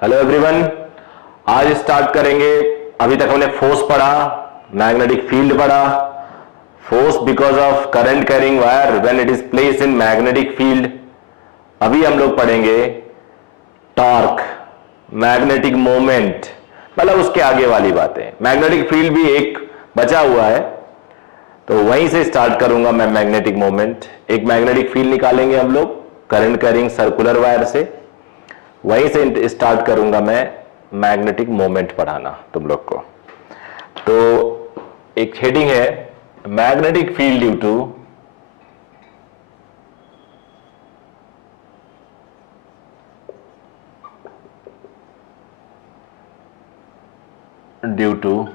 Hello everyone, आज start करेंगे। अभी तक हमने फोर्स पढ़ा, मैग्नेटिक फील्ड पढ़ा। Force because of current carrying wire when it is placed in magnetic field. अभी हम लोग पढ़ेंगे टॉर्क, मैग्नेटिक मोमेंट, मतलब उसके आगे वाली बातें। मैग्नेटिक फील्ड भी एक बचा हुआ है, तो वहीं से स्टार्ट करूंगा मैं। मैग्नेटिक मोमेंट, एक मैग्नेटिक फील्ड निकालेंगे हम लोग करंट कैरिंग सर्कुलर वायर से, वहीं से स्टार्ट करूंगा मैं मैग्नेटिक मोमेंट पढ़ाना तुम लोग को। तो एक हेडिंग है magnetic field due to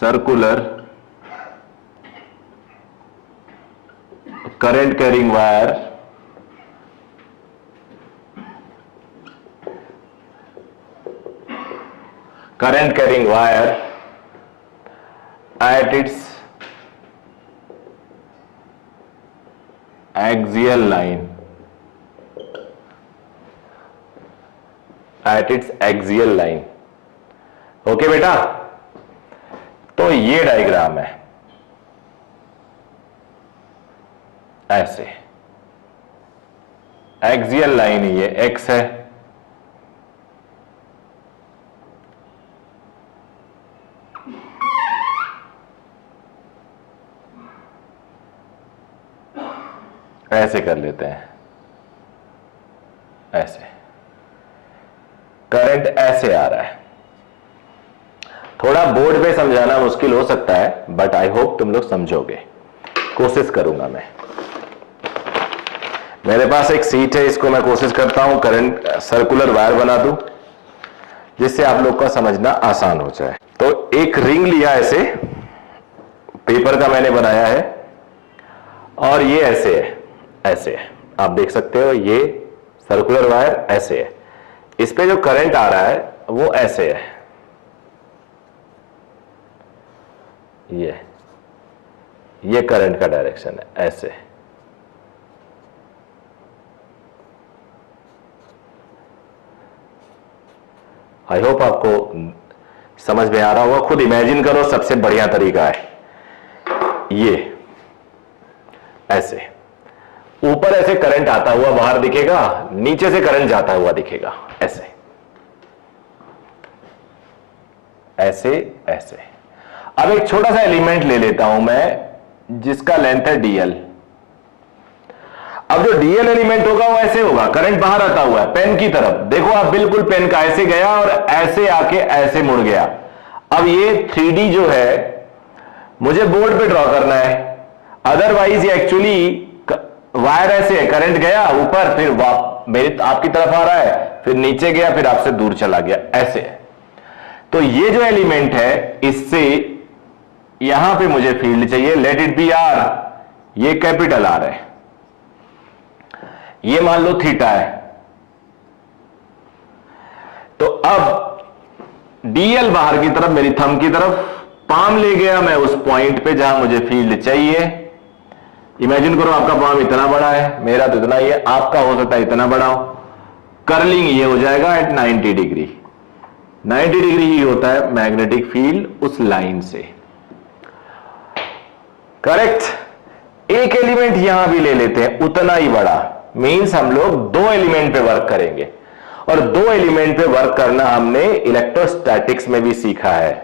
circular current carrying wire at its axial line, okay बेटा। तो ये डायग्राम है, ऐसे एक्सियल लाइन, ये एक्स है, ऐसे कर लेते हैं, ऐसे करंट ऐसे आ रहा है। थोड़ा बोर्ड पे समझाना मुश्किल हो सकता है, बट आई होप तुम लोग समझोगे, कोशिश करूंगा मैं। मेरे पास एक सीट है, इसको मैं कोशिश करता हूं करंट सर्कुलर वायर बना दूं जिससे आप लोग का समझना आसान हो जाए। तो एक रिंग लिया ऐसे, पेपर का मैंने बनाया है, और ये ऐसे है, ऐसे है, आप देख सकते हो। ये सर्कुलर वायर ऐसे है, इस पे जो करंट आ रहा है वो ऐसे है, ये करंट का डायरेक्शन है, ऐसे। आई होप आपको समझ में आ रहा होगा। खुद इमेजिन करो, सबसे बढ़िया तरीका है ये। ऐसे ऊपर ऐसे करंट आता हुआ बाहर दिखेगा, नीचे से करंट जाता हुआ दिखेगा, ऐसे ऐसे ऐसे। अब एक छोटा सा एलिमेंट ले लेता हूं मैं जिसका लेंथ है डीएल। अब जो डीएल एलिमेंट होगा वो ऐसे होगा, करंट बाहर आता हुआ है पेन की तरफ। देखो आप, बिल्कुल पेन का ऐसे गया और ऐसे आके ऐसे मुड़ गया। अब ये 3D जो है मुझे बोर्ड पे ड्रॉ करना है, अदरवाइज ये एक्चुअली वायर ऐसे है, करंट गया ऊपर, फिर मेरे आपकी तरफ आ रहा है, फिर नीचे गया, फिर आपसे दूर चला गया, ऐसे है। तो ये जो एलिमेंट है, इससे यहां पे मुझे फील्ड चाहिए, लेट इट बी आर, ये कैपिटल आर है, ये मान लो थीटा है। तो अब डीएल बाहर की तरफ, मेरी थंब की तरफ, पाम ले गया मैं उस पॉइंट पे जहां मुझे फील्ड चाहिए। इमेजिन करो आपका पाम इतना बड़ा है, मेरा तो इतना ही है, आपका हो सकता है इतना बड़ा हो। कर्लिंग ये हो जाएगा एट 90 डिग्री। 90 डिग्री ही होता है मैग्नेटिक फील्ड उस लाइन से, करेक्ट। एक एलिमेंट यहां भी ले लेते हैं उतना ही बड़ा, मींस हम लोग दो एलिमेंट पे वर्क करेंगे, और दो एलिमेंट पे वर्क करना हमने इलेक्ट्रोस्टैटिक्स में भी सीखा है।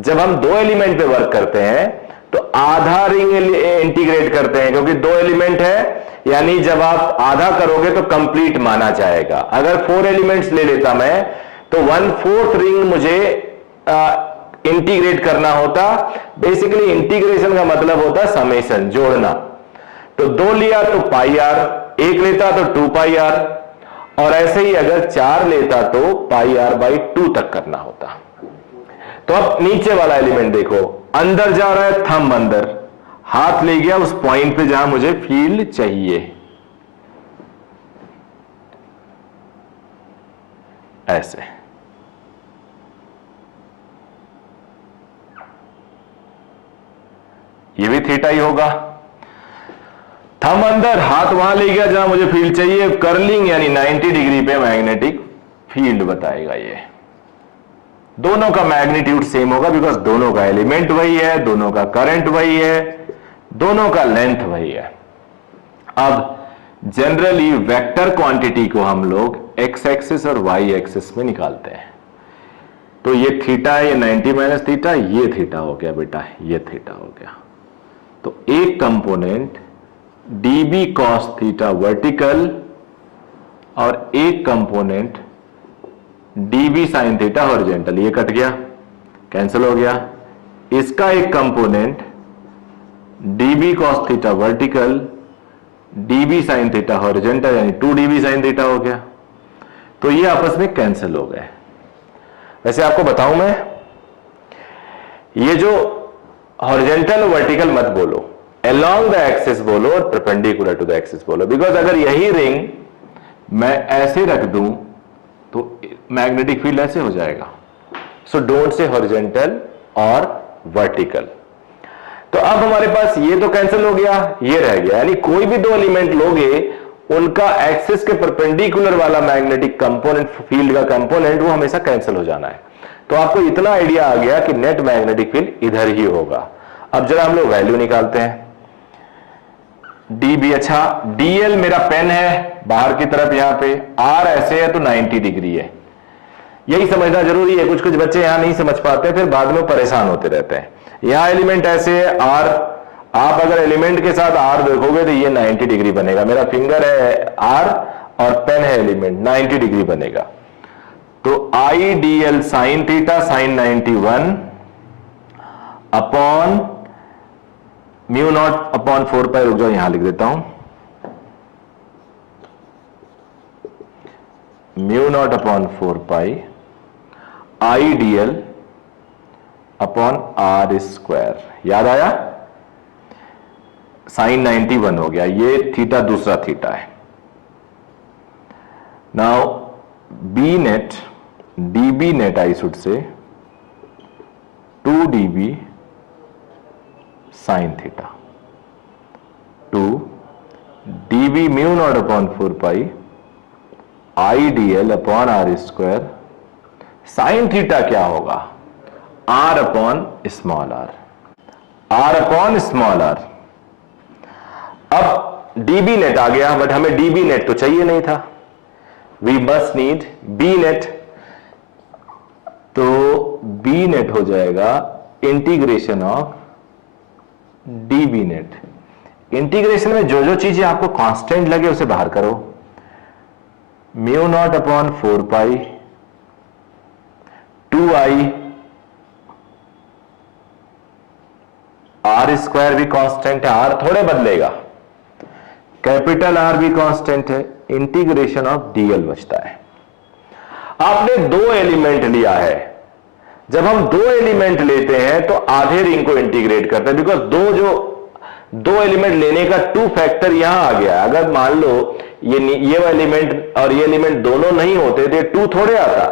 जब हम दो एलिमेंट पे वर्क करते हैं तो आधा रिंग इंटीग्रेट करते हैं, क्योंकि दो एलिमेंट है, यानी जब आप आधा करोगे तो कंप्लीट माना जाएगा। अगर 4 एलिमेंट्स ले लेता मैं तो 1/4 रिंग मुझे इंटीग्रेट करना होता। बेसिकली इंटीग्रेशन का मतलब होता है समेशन, जोड़ना। तो 2 लिया तो पाई आर, 1 लेता तो 2 पाई आर, और ऐसे ही अगर 4 लेता तो पाई आर बाई 2 तक करना होता। तो अब नीचे वाला एलिमेंट देखो, अंदर जा रहा है, थंब अंदर, हाथ ले गया उस पॉइंट पे जहां मुझे फील्ड चाहिए, ऐसे। ये भी थीटा ही होगा। थंब अंदर, हाथ वहां ले गया जहां मुझे फील्ड चाहिए, कर्लिंग यानी 90 डिग्री पे मैग्नेटिक फील्ड बताएगा। ये दोनों का मैग्नीट्यूड सेम होगा बिकॉज दोनों का एलिमेंट वही है, दोनों का करंट वही है, दोनों का लेंथ वही है। अब जनरली वेक्टर क्वांटिटी को हम लोग एक्स एक्सिस और वाई एक्सिस में निकालते हैं। तो ये थीटा है, ये 90 माइनस थीटा, ये थीटा हो गया बेटा, ये थीटा हो गया। तो एक component dB cos theta vertical और एक component dB sin theta horizontal, ये कट गया, कैंसिल हो गया। इसका एक component dB cos theta vertical dB sin theta horizontal यानी 2dB sin थीटा हो गया। तो ये आपस में कैंसिल हो गए। वैसे आपको बताऊं मैं, ये जो हॉरिजॉन्टल और वर्टिकल मत बोलो, अलोंग द एक्सिस बोलो और परपेंडिकुलर टू द एक्सिस बोलो, बिकॉज अगर यही रिंग मैं ऐसे रख दूं तो मैग्नेटिक फील्ड ऐसे हो जाएगा। सो डोंट से हॉरिजॉन्टल और वर्टिकल। तो अब हमारे पास ये तो कैंसिल हो गया, ये रह गया, यानी कोई भी दो एलिमेंट लोगे उनका एक्सिस के परपेंडिकुलर वाला मैग्नेटिक कंपोनेंट, फील्ड का कंपोनेंट, वो हमेशा कैंसिल हो जाना है। तो आपको इतना आइडिया आ गया कि नेट मैग्नेटिक फील्ड इधर ही होगा। अब जरा हम लोग वैल्यू निकालते हैं। dB, अच्छा dl मेरा पेन है बाहर की तरफ, यहां पे r ऐसे है तो 90 डिग्री है। यही समझना जरूरी है, कुछ कुछ बच्चे यहां नहीं समझ पाते, फिर बाद में परेशान होते रहते हैं। यहां एलिमेंट ऐसे है r, आप अगर एलिमेंट के साथ r देखोगे तो ये 90 डिग्री बनेगा। मेरा फिंगर है r और पेन है एलिमेंट, 90 डिग्री बनेगा। तो I dl sine theta sine 91 upon mu not upon 4 पाई, रुक जाओ यहां लिख देता हूं, mu not upon 4 pi I dl upon r square. याद आया? साइन 91 हो गया, ये थीटा दूसरा थीटा है। Now B net, dB net I should say 2 dB sine theta, 2 dB mu not upon 4 pi I dl upon r square. Sine theta क्या होगा? r upon small r, r upon small r। अब dB net आ गया, but हमें dB net तो चाहिए नहीं था, we must need B net. तो B नेट हो जाएगा integration of dB net. Integration में जो जो चीजें आपको कांस्टेंट लगे उसे बाहर करो। Mu not upon 4 pi 2i, r square भी कांस्टेंट है, r थोड़े बदलेगा, कैपिटल R भी कांस्टेंट है, इंटीग्रेशन ऑफ dl बचता है। आपने दो एलिमेंट लिया है, जब हम दो एलिमेंट लेते हैं तो आधे रिंग को इंटीग्रेट करते हैं, बिकॉज दो एलिमेंट लेने का 2 फैक्टर यहां आ गया। अगर मान लो ये एलिमेंट और ये एलिमेंट दोनों नहीं होते तो 2 थोड़े आता,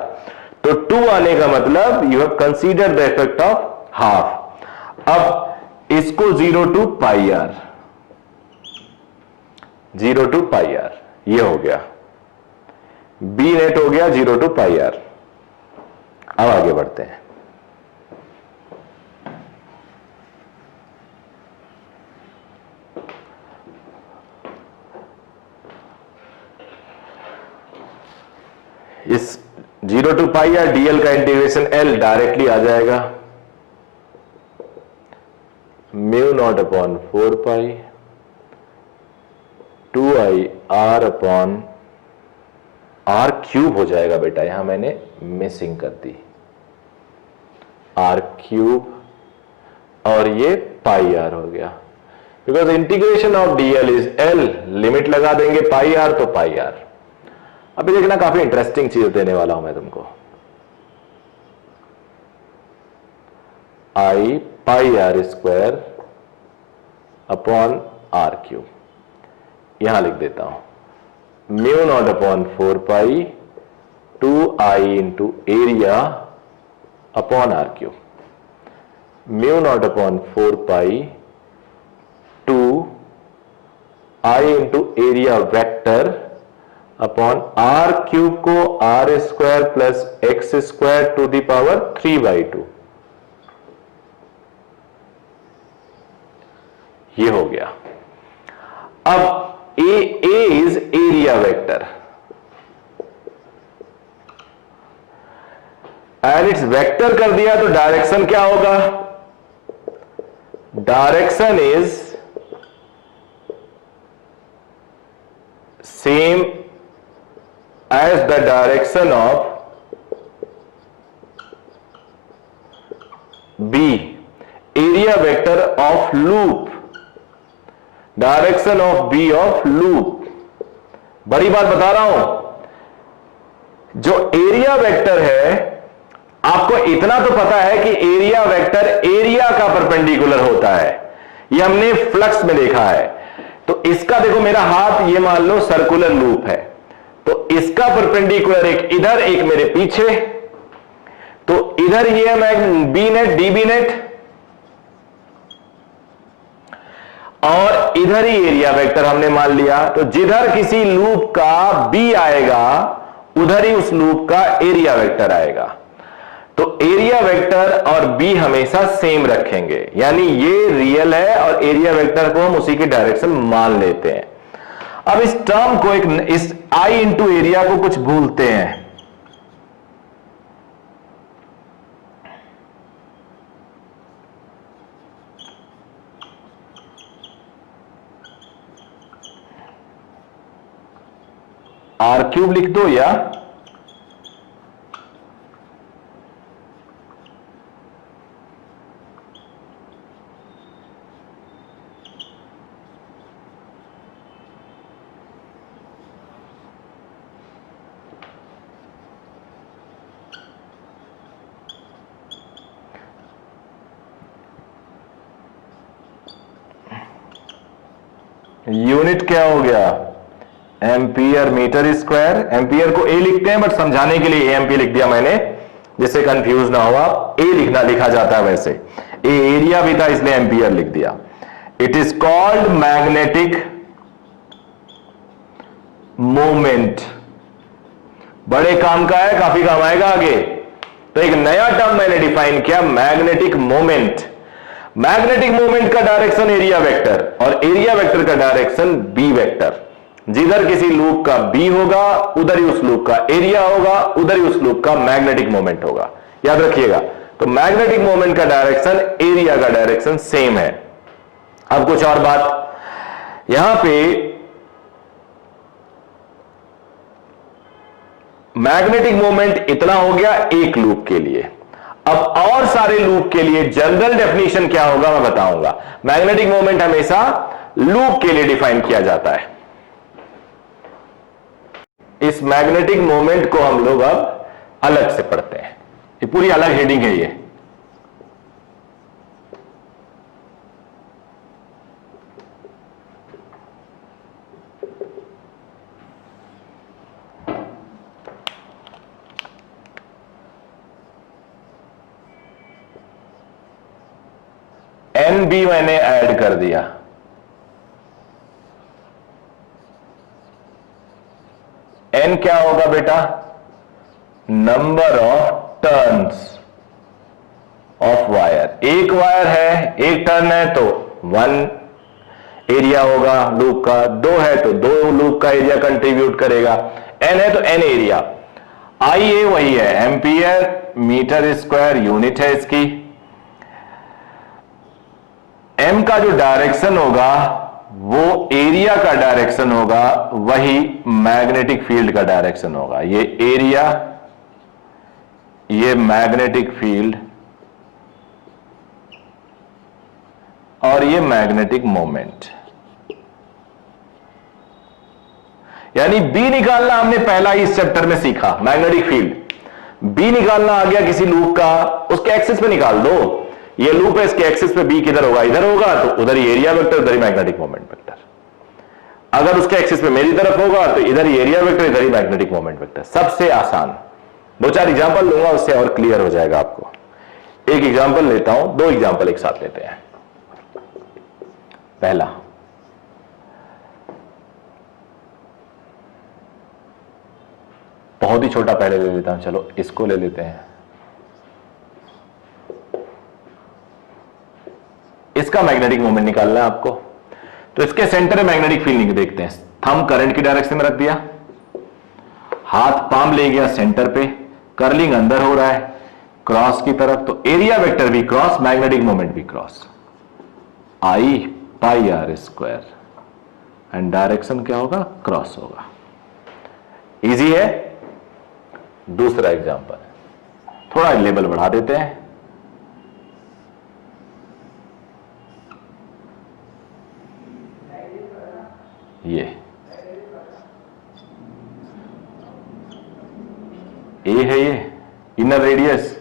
तो 2 आने का मतलब you have consider the effect of half. अब इसको 0 to pi r, 0 to pi r, ये हो गया B नेट हो गया 0 to पाई r। अब आगे बढ़ते हैं। इस 0 to पाई r dl का इंटीग्रेशन L डायरेक्टली आ जाएगा, mu not upon 4 pi 2i r upon r cube हो जाएगा बेटा, यहां मैंने मिसिंग कर दी, r क्यूब, और ये पाई r हो गया, because integration of dl is L, limit लगा देंगे पाई r तो पाई r। अभी देखना काफी इंटरेस्टिंग चीज देने वाला हूं मैं तुमको। I pi r square upon r cube, यहां लिख देता हूं mu not upon 4 pi 2i into area upon r cube, mu not upon 4 pi 2i into area vector upon R cube को R square plus X square to the power 3/2। ये हो गया। अब A is area vector and it's vector कर दिया तो direction क्या होगा? Direction is same as the direction of B, area vector of loop, direction of B of loop. बड़ी बात बता रहा हूं, जो एरिया वेक्टर है, आपको इतना तो पता है कि एरिया वेक्टर एरिया का परपेंडिकुलर होता है, ये हमने फ्लक्स में देखा है। तो इसका देखो, मेरा हाथ ये मान लो सर्कुलर लूप है, तो इसका परपेंडिकुलर एक इधर एक मेरे पीछे, तो इधर ये है मैं B net D B net, और इधर ही एरिया वेक्टर हमने मान लिया। तो जिधर किसी लूप का बी आएगा उधर ही उस लूप का एरिया वेक्टर आएगा। तो एरिया वेक्टर और बी हमेशा सेम रखेंगे, यानी ये रियल है और एरिया वेक्टर को हम उसी की डायरेक्शन मान लेते हैं। अब इस टर्म को इस आई इंटू एरिया को कुछ भूलते हैं। आर क्यूब लिख दो या यूनिट क्या हो गया? Ampere metre square. एम्पियर को ए लिखते हैं, बट समझाने के लिए एम्पी लिख दिया मैंने, जिससे कंफ्यूज ना हुआ। ए लिखा जाता है वैसे, ए एरिया भी था इसलिए एम्पियर लिख दिया। It is called magnetic moment. बड़े काम का है, काफी काम आएगा आगे। तो एक नया टर्म मैंने डिफाइन किया, मैग्नेटिक मोमेंट। मैग्नेटिक मोमेंट का डायरेक्शन एरिया वेक्टर और एरिया वेक्टर का डायरेक्शन बी वेक्टर। जिधर किसी लूप का बी होगा उधर ही उस लूप का एरिया होगा, उधर ही उस लूप का मैग्नेटिक मोमेंट होगा। याद रखिएगा। तो मैग्नेटिक मोमेंट का डायरेक्शन एरिया का डायरेक्शन सेम है। अब कुछ और बात, यहां पे मैग्नेटिक मोमेंट इतना हो गया एक लूप के लिए। अब और सारे लूप के लिए जनरल डेफिनेशन क्या होगा मैं बताऊंगा। मैग्नेटिक मोमेंट हमेशा लूप के लिए डिफाइन किया जाता है। इस मैग्नेटिक मोमेंट को हम लोग अब अलग से पढ़ते हैं, ये पूरी अलग हेडिंग है ये। एन भी मैंने ऐड कर दिया। एन क्या होगा बेटा? Number of turns of wire. एक वायर है, एक टर्न है तो 1 एरिया होगा लूप का, 2 है तो 2 लूप का एरिया कंट्रीब्यूट करेगा, एन है तो एन एरिया। आई ए वही है, एम्पियर मीटर स्क्वायर यूनिट है इसकी। एम का जो डायरेक्शन होगा वो एरिया का डायरेक्शन होगा, वही मैग्नेटिक फील्ड का डायरेक्शन होगा। ये एरिया, ये मैग्नेटिक फील्ड और ये मैग्नेटिक मोमेंट। यानी बी निकालना हमने पहला ही इस चैप्टर में सीखा। मैग्नेटिक फील्ड बी निकालना आ गया किसी लूप का, उसके एक्सिस पे निकाल दो। ये लूप है, इसके एक्सिस पे बी किधर होगा? इधर होगा, तो उधर ही एरिया वेक्टर, उधर ही मैग्नेटिक मोमेंट वेक्टर। अगर उसके एक्सिस पे मेरी तरफ होगा तो इधर ही एरिया वेक्टर, इधर ही मैग्नेटिक मोमेंट वेक्टर। सबसे आसान। 2-4 एग्जांपल लूंगा, उससे और क्लियर हो जाएगा आपको। एक एग्जांपल लेता हूं, 2 एग्जांपल एक साथ लेते हैं। पहला, बहुत ही छोटा पहले ले लेता हूं, चलो इसको ले लेते हैं। इसका मैग्नेटिक मोमेंट निकालना है आपको, तो इसके सेंटर में मैग्नेटिक फील्ड देखते हैं। थंब करंट की डायरेक्शन में रख दिया, हाथ पाम ले गया सेंटर पे, कर्लिंग अंदर हो रहा है क्रॉस की तरफ, तो एरिया वेक्टर भी क्रॉस, मैग्नेटिक मोमेंट भी cross, I pi R square, and direction क्या होगा, क्रॉस होगा। इजी है। दूसरा एग्जांपल, थोड़ा लेवल बढ़ा देते हैं। ये ए है, ये inner radius,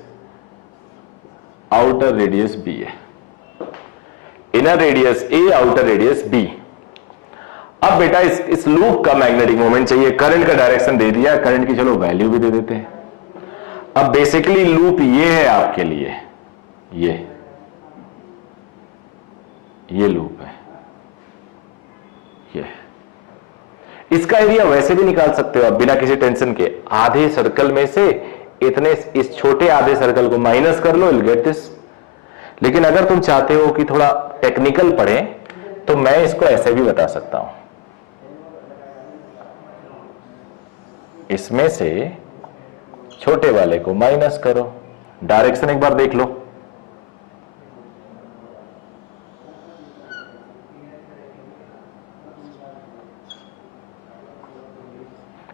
outer radius B है। Inner radius A, outer radius B. अब बेटा इस लूप का मैग्नेटिक मोमेंट चाहिए, करंट का डायरेक्शन दे दिया, करंट की चलो वैल्यू भी दे देते हैं। अब बेसिकली लूप ये है आपके लिए, ये लूप है, ये इसका एरिया वैसे भी निकाल सकते हो आप बिना किसी टेंशन के। आधे सर्कल में से इतने, इस छोटे आधे सर्कल को माइनस कर लो, you'll get this। लेकिन अगर तुम चाहते हो कि थोड़ा टेक्निकल पढ़े तो मैं इसको ऐसे भी बता सकता हूं, इसमें से छोटे वाले को माइनस करो, डायरेक्शन एक बार देख लो,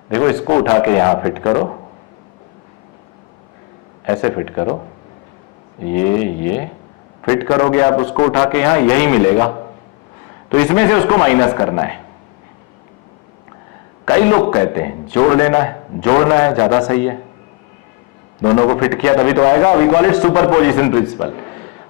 देखो इसको उठा के यहां फिट करो, ऐसे फिट करो, ये फिट करोगे आप, उसको उठा के यहां यही मिलेगा, तो इसमें से उसको माइनस करना है। कई लोग कहते हैं जोड़ लेना है, जोड़ना है ज्यादा सही है, दोनों को फिट किया तभी तो आएगा। We call it superposition principle.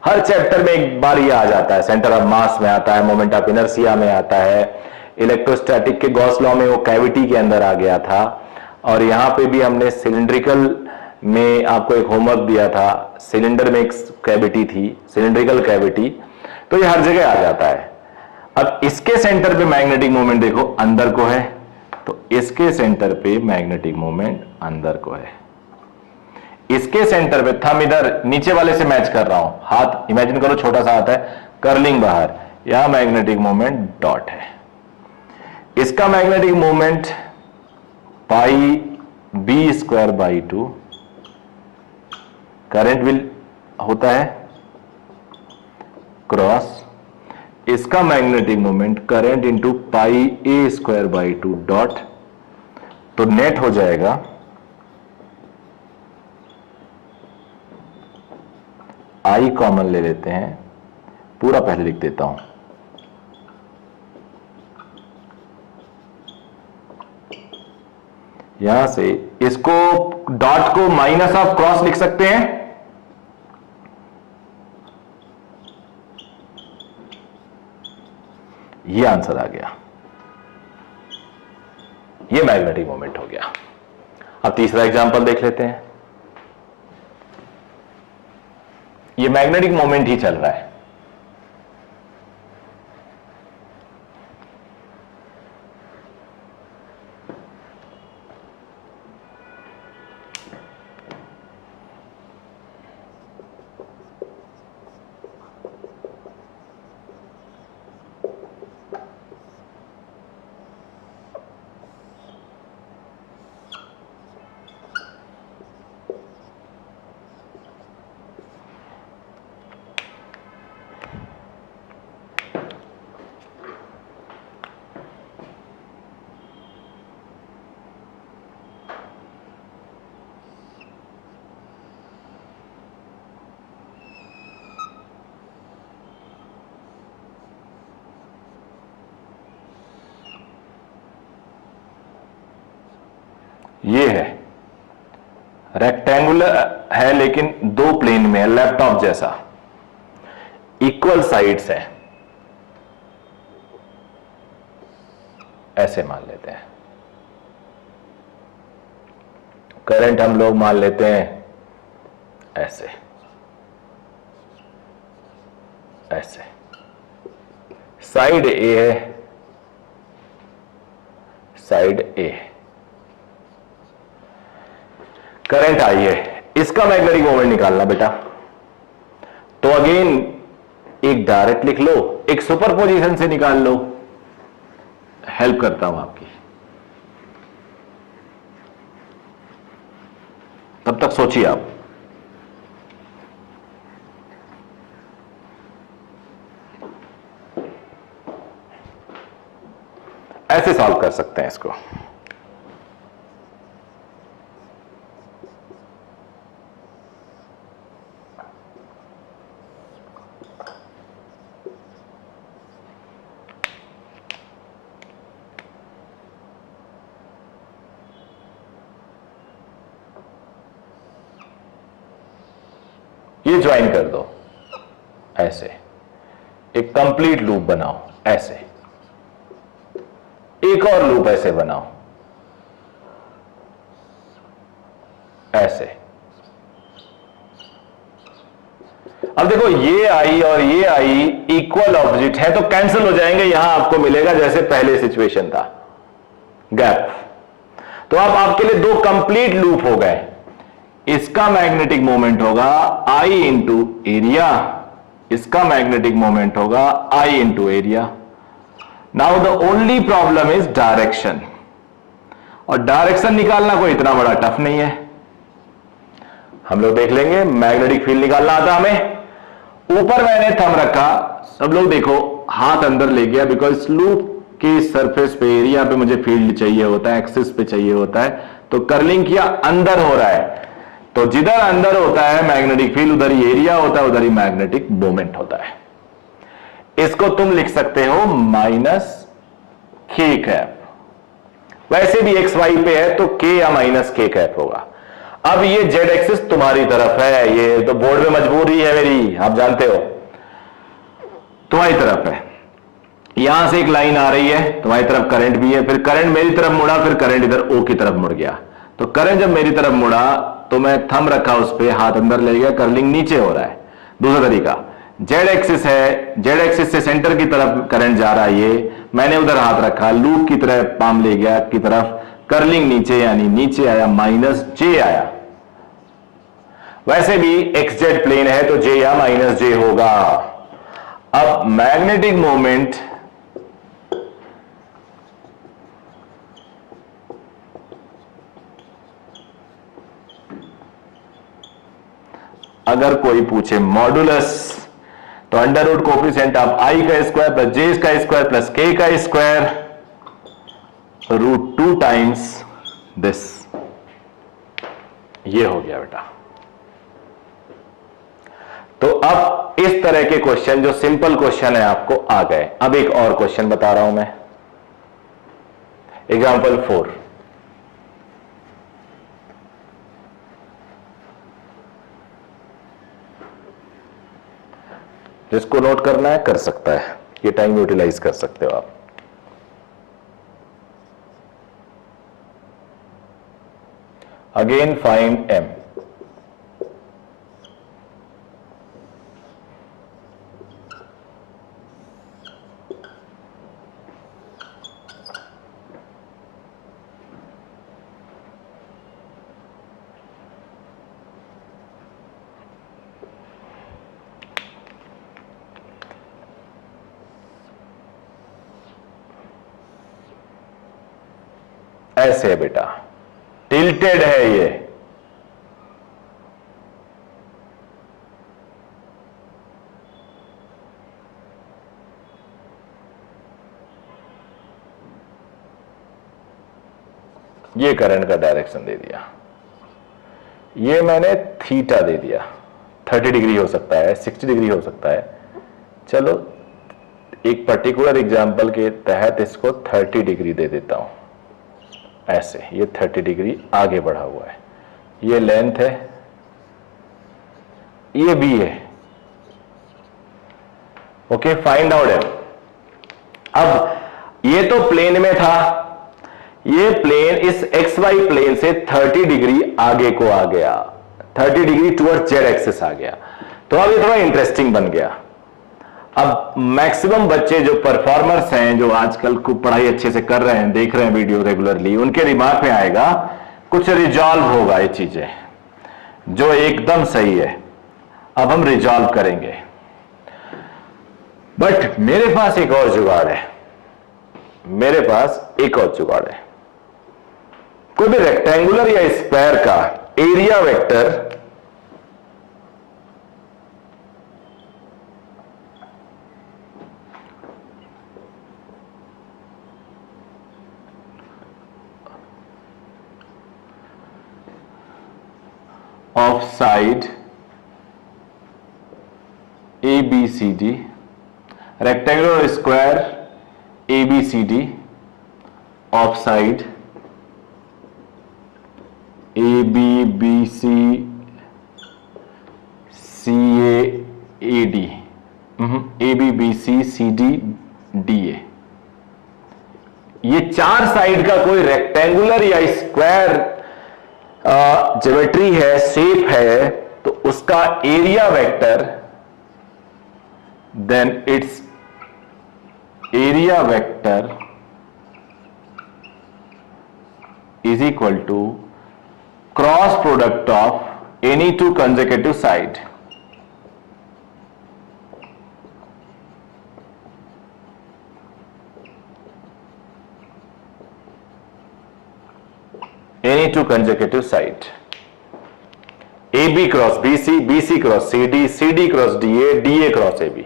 हर चैप्टर में एक बार ये आ जाता है, सेंटर ऑफ मास में आता है, मोमेंट ऑफ इनर्शिया में आता है, इलेक्ट्रोस्टैटिक के गॉस लॉ में वो कैविटी के अंदर आ गया था, और यहां पे भी हमने सिलिंड्रिकल में आपको एक होमवर्क दिया था, सिलेंडर में एक कैविटी थी, सिलिंड्रिकल कैविटी, तो ये हर जगह आ जाता है। अब इसके सेंटर पे मैग्नेटिक मोमेंट देखो अंदर को है, तो इसके सेंटर पे मैग्नेटिक मोमेंट अंदर को है, इसके सेंटर पे, थंब इधर नीचे वाले से मैच कर रहा हूं, हाथ इमेजिन करो छोटा सा हाथ है, कर्लिंग बाहर, यहां मैग्नेटिक मोमेंट डॉट है। इसका magnetic moment pi B square by 2, current will होता है क्रॉस, इसका magnetic moment current into pi A square by 2 dot, तो नेट हो जाएगा आई कॉमन ले लेते हैं, पूरा पहले लिख देता हूं, यहां से इसको डॉट को माइनस ऑफ क्रॉस लिख सकते हैं, ये आंसर आ गया, ये मैग्नेटिक मोमेंट हो गया। अब तीसरा एग्जांपल देख लेते हैं, ये मैग्नेटिक मोमेंट ही चल रहा है, ये है रेक्टेंगुलर है लेकिन दो प्लेन में है, लैपटॉप जैसा, इक्वल साइड्स है, ऐसे मान लेते हैं। करंट हम लोग मान लेते हैं ऐसे, ऐसे, साइड ए है, साइड ए, करंट आई है, इसका मैग्नेटिक मोमेंट निकालना बेटा। तो अगेन एक डायरेक्ट लिख लो, एक सुपरपोजिशन से निकाल लो, हेल्प करता हूं आपकी। तब तक सोचिए आप। ऐसे सॉल्व कर सकते हैं इसको। ये ज्वाइन कर दो ऐसे, एक कंप्लीट लूप बनाओ ऐसे, एक और लूप ऐसे बनाओ ऐसे। अब देखो ये आई और ये आई इक्वल ऑपोजिट है तो कैंसिल हो जाएंगे, यहां आपको मिलेगा जैसे पहले सिचुएशन था, गैप। तो अब आपके लिए दो कंप्लीट लूप हो गए। इसका मैग्नेटिक मोमेंट होगा I इंटू एरिया, इसका मैग्नेटिक मोमेंट होगा I into area. Now the only problem is direction, और डायरेक्शन निकालना कोई इतना बड़ा टफ नहीं है, हम लोग देख लेंगे। मैग्नेटिक फील्ड निकालना आता हमें। ऊपर मैंने थंब रखा, सब लोग देखो हाथ अंदर ले गया, बिकॉज लूप के सरफेस पे एरिया पे मुझे फील्ड चाहिए होता है, एक्सिस पे चाहिए होता है, तो कर्लिंग किया, अंदर हो रहा है, तो जिधर अंदर होता है मैग्नेटिक फील्ड उधर ही एरिया होता है, उधर ही मैग्नेटिक मोमेंट होता है। इसको तुम लिख सकते हो माइनस के कैप, वैसे भी एक्स वाई पे है तो के या माइनस के कैप होगा। अब ये जेड एक्सिस तुम्हारी तरफ है, ये तो बोर्ड में मजबूरी है मेरी, आप जानते हो, तुम्हारी तरफ है। यहां से एक लाइन आ रही है, तुम्हारी तरफ करंट भी है, फिर करंट मेरी तरफ मुड़ा, फिर करंट इधर ओ की तरफ मुड़ गया। तो करंट जब मेरी तरफ मुड़ा तो मैं थंब रखा उस पर, हाथ अंदर ले गया, कर्लिंग नीचे हो रहा है। दूसरा तरीका, जेड एक्सिस है, जेड एक्सिस से सेंटर की तरफ करंट जा रहा है, ये मैंने उधर हाथ रखा, लूप की तरह पाम ले गया की तरफ, कर्लिंग नीचे यानी नीचे आया, माइनस जे आया। वैसे भी एक्स जेड प्लेन है तो जे या माइनस जे होगा। अब मैग्नेटिक मोमेंट अगर कोई पूछे मॉडुलस, तो अंडर रूट कोफिशिएंट ऑफ आई का स्क्वायर प्लस जे का स्क्वायर प्लस के का स्क्वायर रूट 2 टाइम्स दिस, ये हो गया बेटा। तो अब इस तरह के क्वेश्चन जो सिंपल क्वेश्चन है आपको आ गए। अब एक और क्वेश्चन बता रहा हूं मैं, एग्जांपल 4। जिसको नोट करना है कर सकता है, ये टाइम यूटिलाइज कर सकते हो आप। Again find M. ऐसे है बेटा, टिल्टेड है ये, ये करंट का डायरेक्शन दे दिया, ये मैंने थीटा दे दिया, 30 डिग्री हो सकता है, 60 डिग्री हो सकता है। चलो एक पर्टिकुलर एग्जांपल के तहत इसको 30 डिग्री दे देता हूं, ऐसे ये 30 डिग्री आगे बढ़ा हुआ है, ये लेंथ है, ये भी है। ओके, फाइंड आउट है। अब ये तो प्लेन में था, ये प्लेन इस एक्स वाई प्लेन से 30 डिग्री आगे को आ गया, 30 डिग्री टुवर्ड्स जेड एक्सिस आ गया। तो अब ये थोड़ा इंटरेस्टिंग बन गया। अब मैक्सिमम बच्चे जो परफॉर्मर्स हैं, जो आजकल खूब पढ़ाई अच्छे से कर रहे हैं, देख रहे हैं वीडियो रेगुलरली, उनके दिमाग में आएगा कुछ रिजॉल्व होगा ये चीजें जो एकदम सही है। अब हम रिजॉल्व करेंगे, बट मेरे पास एक और जुगाड़ है, मेरे पास एक और जुगाड़ है। कोई भी रेक्टेंगुलर या स्क्वायर का area vector of side A B C D, rectangular और square A B C D of side A B B C C A D, A B B C C D D A, ये चार side का कोई rectangular या square geometry है, shape है, तो उसका area vector, then its area vector is equal to cross product of any two consecutive side. Any two consecutive side, A B cross B C, B C cross C D, C D cross D A cross A B.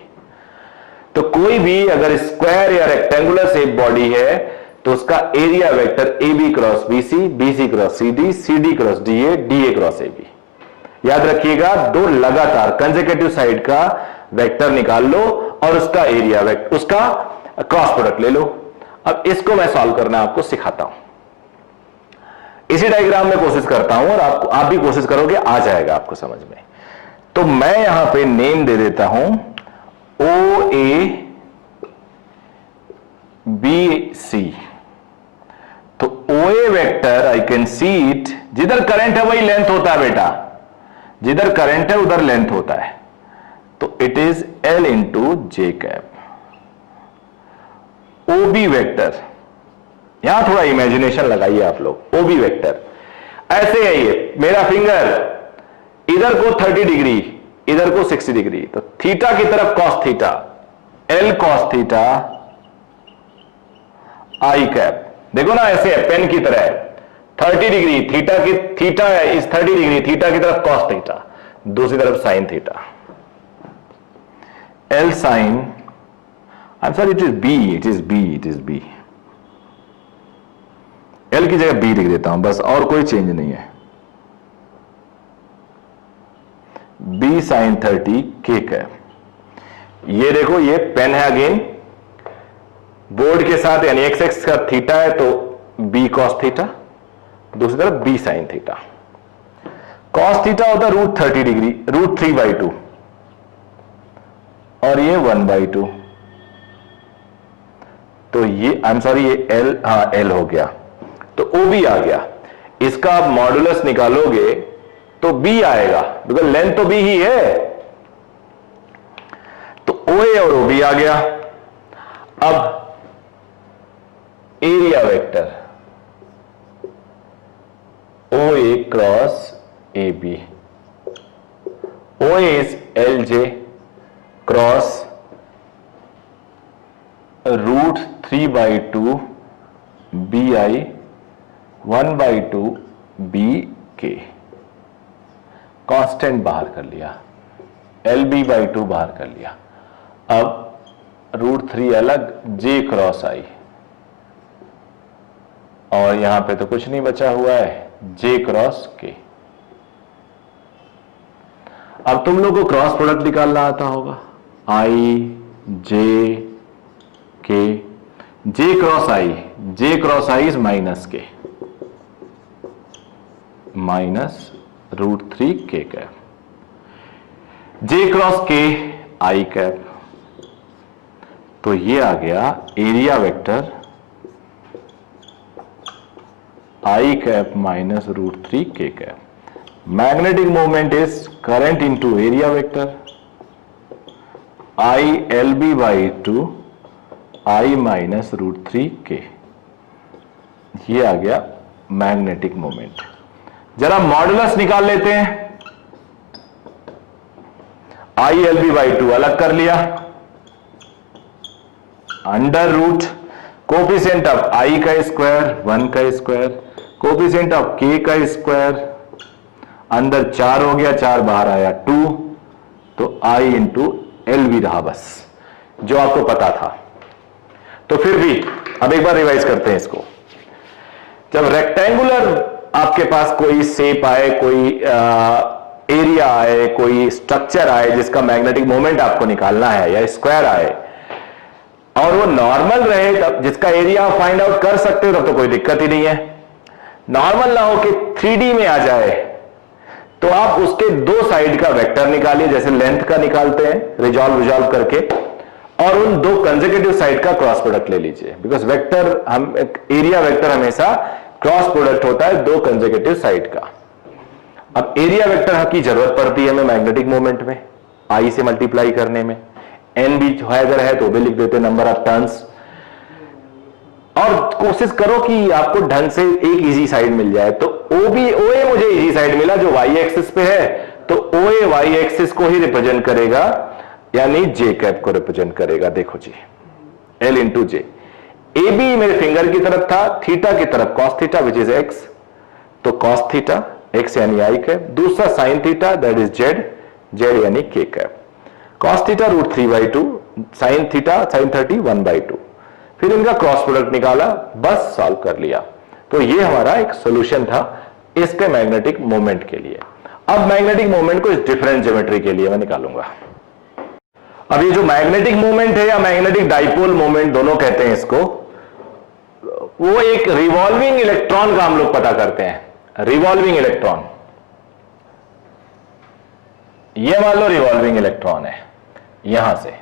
तो कोई भी अगर square या rectangular shape body है तो उसका area vector A B cross B C cross C D cross D A cross A B. याद रखिएगा, दो लगातार कंसेक्यूटिव साइड का वेक्टर निकाल लो और उसका एरिया वेक्टर, उसका क्रॉस प्रोडक्ट ले लो। अब इसको मैं सॉल्व करना आपको सिखाता हूं, इसी डायग्राम में कोशिश करता हूं और आप भी कोशिश करोगे, आ जाएगा आपको समझ में। तो मैं यहां पे नेम दे देता हूं ओ ए बी सी। तो O A vector I can see it, जिधर करंट है वही लेंथ होता है बेटा, जिधर करंट है उधर लेंथ होता है, तो it is L into J cap. O B vector, यहां थोड़ा इमेजिनेशन लगाइए आप लोग। ओ बी वेक्टर ऐसे है, ये मेरा फिंगर इधर को 30 डिग्री, इधर को 60 डिग्री, तो थीटा की तरफ cos theta, L cos theta I cap. देखो ना ऐसे है, पेन की तरह है, 30 डिग्री थीटा की, थीटा है इस 30 डिग्री, थीटा की तरफ कॉस थीटा, दूसरी तरफ sine theta, L sine, I am sorry it is B, it is B, it is B, L की जगह बी लिख देता हूं बस, और कोई चेंज नहीं है। बी साइन 30 के कैप। ये देखो ये पेन है अगेन, बोर्ड के साथ यानी एक्स एक्स का थीटा है तो बी कॉस थीटा, दूसरी तरफ B sine theta. Cos theta होता है √30 डिग्री, √3/2, और ये 1/2। तो ये आई एम सॉरी ये एल, हाँ एल हो गया, तो ओ बी आ गया। इसका आप मॉडुलस निकालोगे तो बी आएगा, बिकॉज लेंथ तो बी ही है, तो ओ ए और ओ बी आ गया। अब area vector O A cross A B, O A is L J cross √3/2 B I 1/2 B K. Constant बाहर कर लिया, एल बी/2 बाहर कर लिया। अब √3 अलग, जे क्रॉस आई, और यहां पे तो कुछ नहीं बचा हुआ है, जे क्रॉस के। अब तुम लोग को क्रॉस प्रोडक्ट निकालना आता होगा, आई जे के, जे क्रॉस आई इज माइनस के, माइनस √3 के कैप, जे क्रॉस के आई कैप। तो ये आ गया area vector I cap minus √3 K cap. Magnetic moment is current into area vector I L बी/2 आई माइनस √3 के। ये आ गया मैग्नेटिक मोमेंट। जरा मॉडुलस निकाल लेते हैं। ILB/2 अलग कर लिया, under root coefficient of I का स्क्वायर 1 का स्क्वायर, कोफिशिएंट ऑफ K का स्क्वायर, अंदर 4 हो गया, 4 बाहर आया 2, तो I इंटू LB रहा बस, जो आपको पता था। तो फिर भी अब एक बार रिवाइज करते हैं इसको। जब रेक्टेंगुलर आपके पास कोई शेप आए, कोई एरिया आए, कोई स्ट्रक्चर आए जिसका मैग्नेटिक मोमेंट आपको निकालना है, या स्क्वायर आए और वो नॉर्मल रहे, तब जिसका एरिया आप फाइंड आउट कर सकते हो, तब तो कोई दिक्कत ही नहीं है। नॉर्मल ना हो कि 3D में आ जाए, तो आप उसके दो साइड का वेक्टर निकालिए, जैसे लेंथ का निकालते हैं रिजॉल्व करके, और उन दो कंसेक्यूटिव साइड का क्रॉस प्रोडक्ट ले लीजिए, बिकॉज वेक्टर हम एरिया वेक्टर हमेशा क्रॉस प्रोडक्ट होता है दो कंसेक्यूटिव साइड का। अब एरिया वेक्टर की जरूरत पड़ती है हमें मैग्नेटिक मोमेंट में, I से मल्टीप्लाई करने में, N भी अगर है तो भी लिख देते नंबर ऑफ टर्न्स, और कोशिश करो कि आपको ढंग से एक इजी साइड मिल जाए। तो OA मुझे इजी साइड मिला जो y एक्सिस पे है, तो OA y एक्सिस को ही रिप्रेजेंट करेगा, यानी J कैप को रिप्रेजेंट करेगा। देखो जी, L इंटू J। AB मेरे फिंगर की तरफ था, थीटा की तरफ cos theta which is x, तो cos थीटा x यानी I कैप, दूसरा sin theta that is Z यानी K cap, cos theta √3/2, sin theta sin 30 1/2, फिर इनका क्रॉस प्रोडक्ट निकाला, बस सॉल्व कर लिया। तो ये हमारा एक सॉल्यूशन था इसके मैग्नेटिक मोमेंट के लिए। अब मैग्नेटिक मोमेंट को इस डिफरेंट ज्योमेट्री के लिए मैं निकालूंगा। अब ये जो मैग्नेटिक मोमेंट है या मैग्नेटिक डाइपोल मोमेंट दोनों कहते हैं इसको, वो एक रिवॉल्विंग इलेक्ट्रॉन का हम लोग पता करते हैं। रिवॉल्विंग इलेक्ट्रॉन, ये मान लो रिवॉल्विंग इलेक्ट्रॉन है, यहां से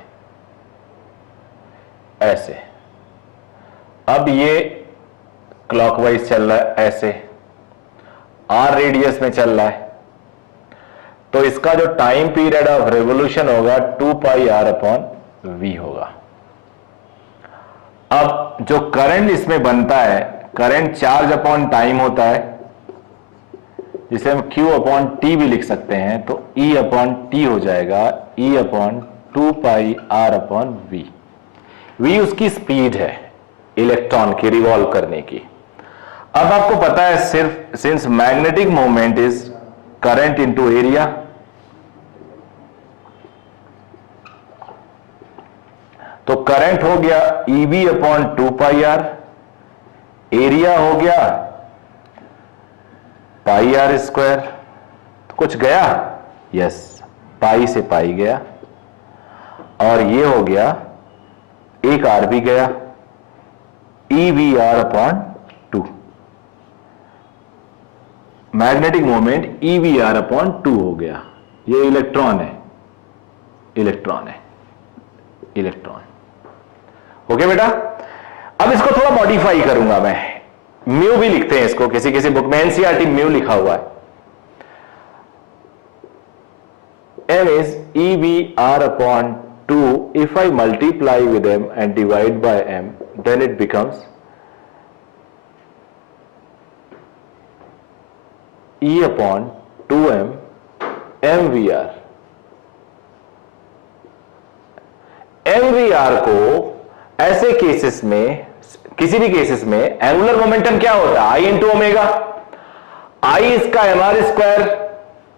ऐसे, अब ये क्लॉकवाइज चल रहा है ऐसे, r रेडियस में चल रहा है, तो इसका जो टाइम पीरियड ऑफ रेवोल्यूशन होगा 2πr/v होगा। अब जो करंट इसमें बनता है, करंट चार्ज अपॉन टाइम होता है, जिसे हम Q/T भी लिख सकते हैं, तो E/T हो जाएगा E/2πr/v। v उसकी स्पीड है इलेक्ट्रॉन की रिवॉल्व करने की। अब आपको पता है सिर्फ since magnetic moment is current into area, तो करंट हो गया EB/2πr, एरिया हो गया πr², तो कुछ गया, यस, पाई से पाई गया, और ये हो गया एक r भी गया, EVr/2, मैग्नेटिक मोमेंट EVr/2 हो गया। ये इलेक्ट्रॉन है, इलेक्ट्रॉन है, इलेक्ट्रॉन। ओके बेटा, अब इसको थोड़ा मॉडिफाई करूंगा मैं, म्यू भी लिखते हैं इसको, किसी किसी बुक में एनसीईआरटी म्यू लिखा हुआ है। m is EVr/2, if I multiply with m and divide by m, then it becomes E/2m mvr। mvr को ऐसे केसेस में, किसी भी केसेस में एंगुलर मोमेंटम क्या होता है, I इंटू ओमेगा, I इसका mr²,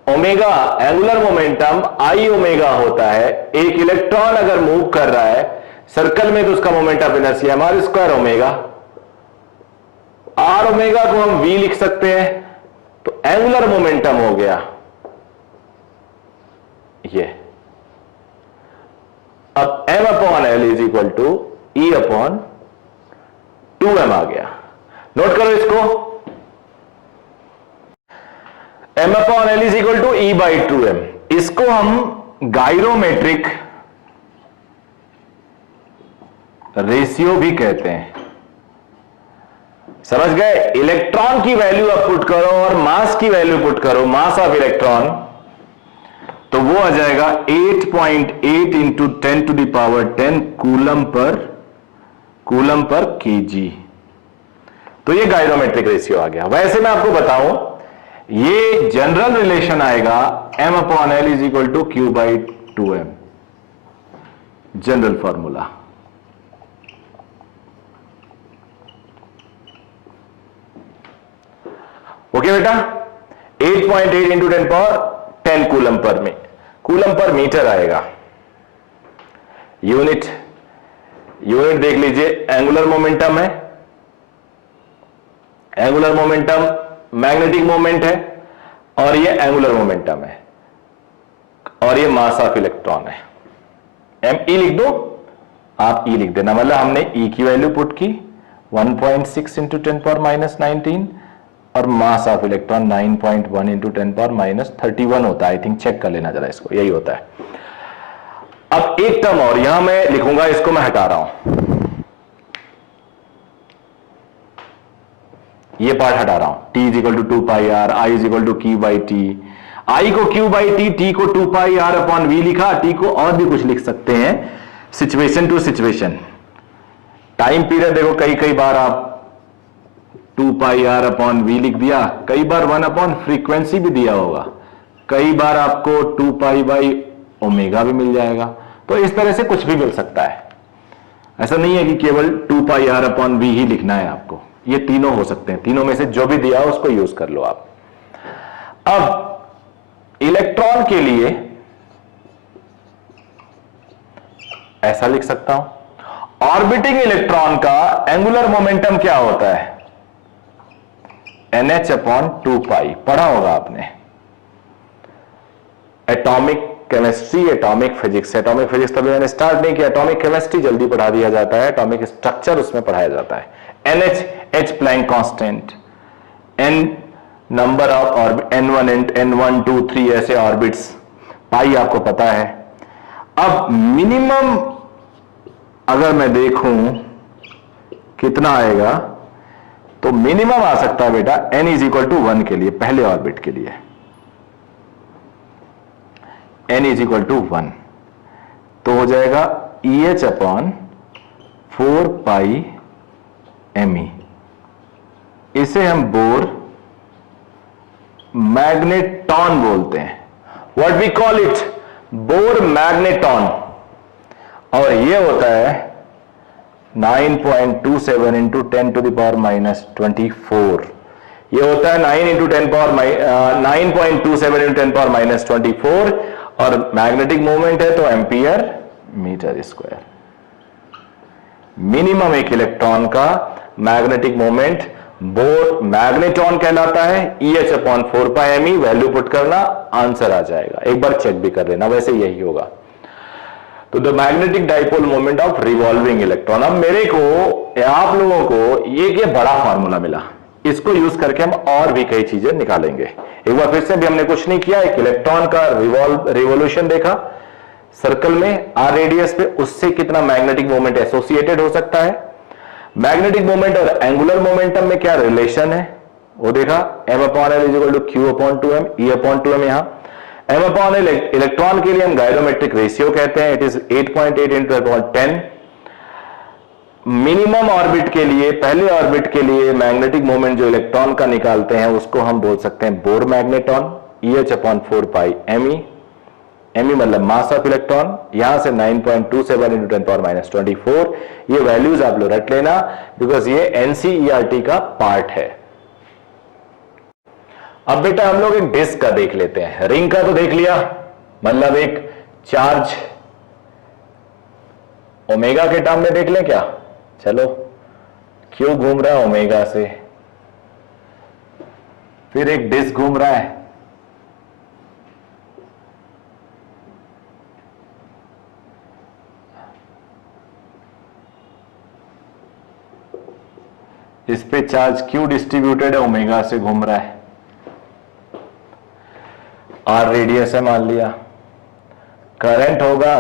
omega angular momentum I omega होता है। एक इलेक्ट्रॉन अगर मूव कर रहा है सर्कल में, तो उसका moment of inertia mr² omega, r omega को हम v लिख सकते हैं, तो एंगुलर मोमेंटम हो गया ये। अब m/l is equal to E/2m आ गया। नोट करो इसको, m/l is equal to E/2m। इसको हम गायरोमेट्रिक रेशियो भी कहते हैं। समझ गए? इलेक्ट्रॉन की वैल्यू आप पुट करो और मास की वैल्यू पुट करो, मास ऑफ इलेक्ट्रॉन, तो वो आ जाएगा 8.8 इंटू 10⁻10 कूलम पर kg। तो ये गायरोमेट्रिक रेशियो आ गया। वैसे मैं आपको बताऊं ये जनरल रिलेशन आएगा m upon L is equal to Q by 2m, general formula. Okay बेटा, 8.8 इंटू 10 पावर 10 कूलम पर में, कूलम पर मीटर आएगा। यूनिट देख लीजिए, एंगुलर मोमेंटम है, एंगुलर मोमेंटम मैग्नेटिक मोमेंट है, और ये एंगुलर मोमेंटम है, और ये मास ऑफ इलेक्ट्रॉन है। एम ई लिख दो, आप ई लिख देना, मतलब हमने ई की वैल्यू पुट की 1.6 इंटू 10 पावर माइनस 19, और mass of electron 9.1 into 10 power minus 31 होता है। आई थिंक चेक कर लेना जरा इसको, यही होता है। अब एक टर्म और यहां मैं लिखूंगा, इसको मैं हटा रहा हूं, ये पार्ट हटा रहा हूं। t is equal to 2 pi R, I is equal to Q by T, I को क्यू बाई टी, टी को 2 पाई आर अपॉन वी लिखा, टी को और भी कुछ लिख सकते हैं, situation to situation. Time period देखो, कई बार आप 2 पाई आर अपॉन वी लिख दिया, कई बार 1 अपॉन फ्रीक्वेंसी भी दिया होगा, कई बार आपको 2 पाई बाई ओमेगा भी मिल जाएगा। तो इस तरह से कुछ भी मिल सकता है, ऐसा नहीं है कि केवल 2 पाई आर अपॉन वी ही लिखना है आपको, ये तीनों हो सकते हैं, तीनों में से जो भी दिया हो उसको यूज कर लो आप। अब इलेक्ट्रॉन के लिए ऐसा लिख सकता हूं, ऑर्बिटिंग इलेक्ट्रॉन का एंगुलर मोमेंटम क्या होता है, NH अपॉन 2 पाई, पढ़ा होगा आपने। Atomic chemistry, atomic physics, atomic physics तभी मैंने स्टार्ट नहीं किया, एटॉमिक केमिस्ट्री जल्दी पढ़ा दिया जाता है, एटॉमिक स्ट्रक्चर उसमें पढ़ाया जाता है। NH, H Planck constant, N number of orbit, N1 N1 2 3 ऐसे ऑर्बिट्स, पाई आपको पता है। अब मिनिमम अगर मैं देखूं कितना आएगा, तो मिनिमम आ सकता है बेटा n इज इक्वल टू 1 के लिए, पहले ऑर्बिट के लिए n इज इक्वल टू 1, तो हो जाएगा EH अपॉन 4 पाई ME। इसे हम बोर मैग्नेटॉन बोलते हैं, what we call it, Bohr magneton. और ये होता है 9.27 into 10 to the power minus 24, ये होता है 9 into 10 power 9.27 into 10 power minus 24, और मैग्नेटिक मोमेंट है तो एम्पियर मीटर स्क्वायर। मिनिमम एक इलेक्ट्रॉन का मैग्नेटिक मोमेंट बोर मैग्नेटॉन कहलाता है, EH upon 4 pi ME, value put करना, आंसर आ जाएगा, एक बार चेक भी कर लेना, वैसे यही होगा। तो the magnetic dipole moment of revolving electron. अब मेरे को, आप लोगों को ये बड़ा फॉर्मूला मिला, इसको यूज करके हम और भी कई चीजें निकालेंगे। एक बार फिर से भी हमने कुछ नहीं किया, एक इलेक्ट्रॉन का रिवॉल्यूशन देखा सर्कल में r रेडियस पे, उससे कितना मैग्नेटिक मोमेंट एसोसिएटेड हो सकता है, मैग्नेटिक मोमेंट और एंगुलर मोमेंटम में क्या रिलेशन है वो देखा, m upon L is equal to Q upon 2m, E upon 2m, यहां m अपॉन एल इलेक्ट्रॉन के लिए हम गायरोमेट्रिक रेशियो कहते हैं, it is 8.8 into 10। Minimum orbit के लिए, पहले ऑर्बिट के लिए मैग्नेटिक मोमेंट जो इलेक्ट्रॉन का निकालते हैं उसको हम बोल सकते हैं bore magneton, EH upon 4 pi ME, ME मतलब मास ऑफ इलेक्ट्रॉन, यहां से 9.27 इंटू 10 पावर माइनस 24, ये वैल्यूज आप लोग रट लेना बिकॉज ये NCERT का पार्ट है। अब बेटा हम लोग एक डिस्क का देख लेते हैं, रिंग का तो देख लिया, मतलब एक चार्ज ओमेगा के टर्म में देख लें क्या, चलो क्यों घूम रहा है ओमेगा से, फिर एक डिस्क घूम रहा है, इस पे चार्ज क्यों डिस्ट्रीब्यूटेड है, ओमेगा से घूम रहा है, आर रेडियस है मान लिया, करंट होगा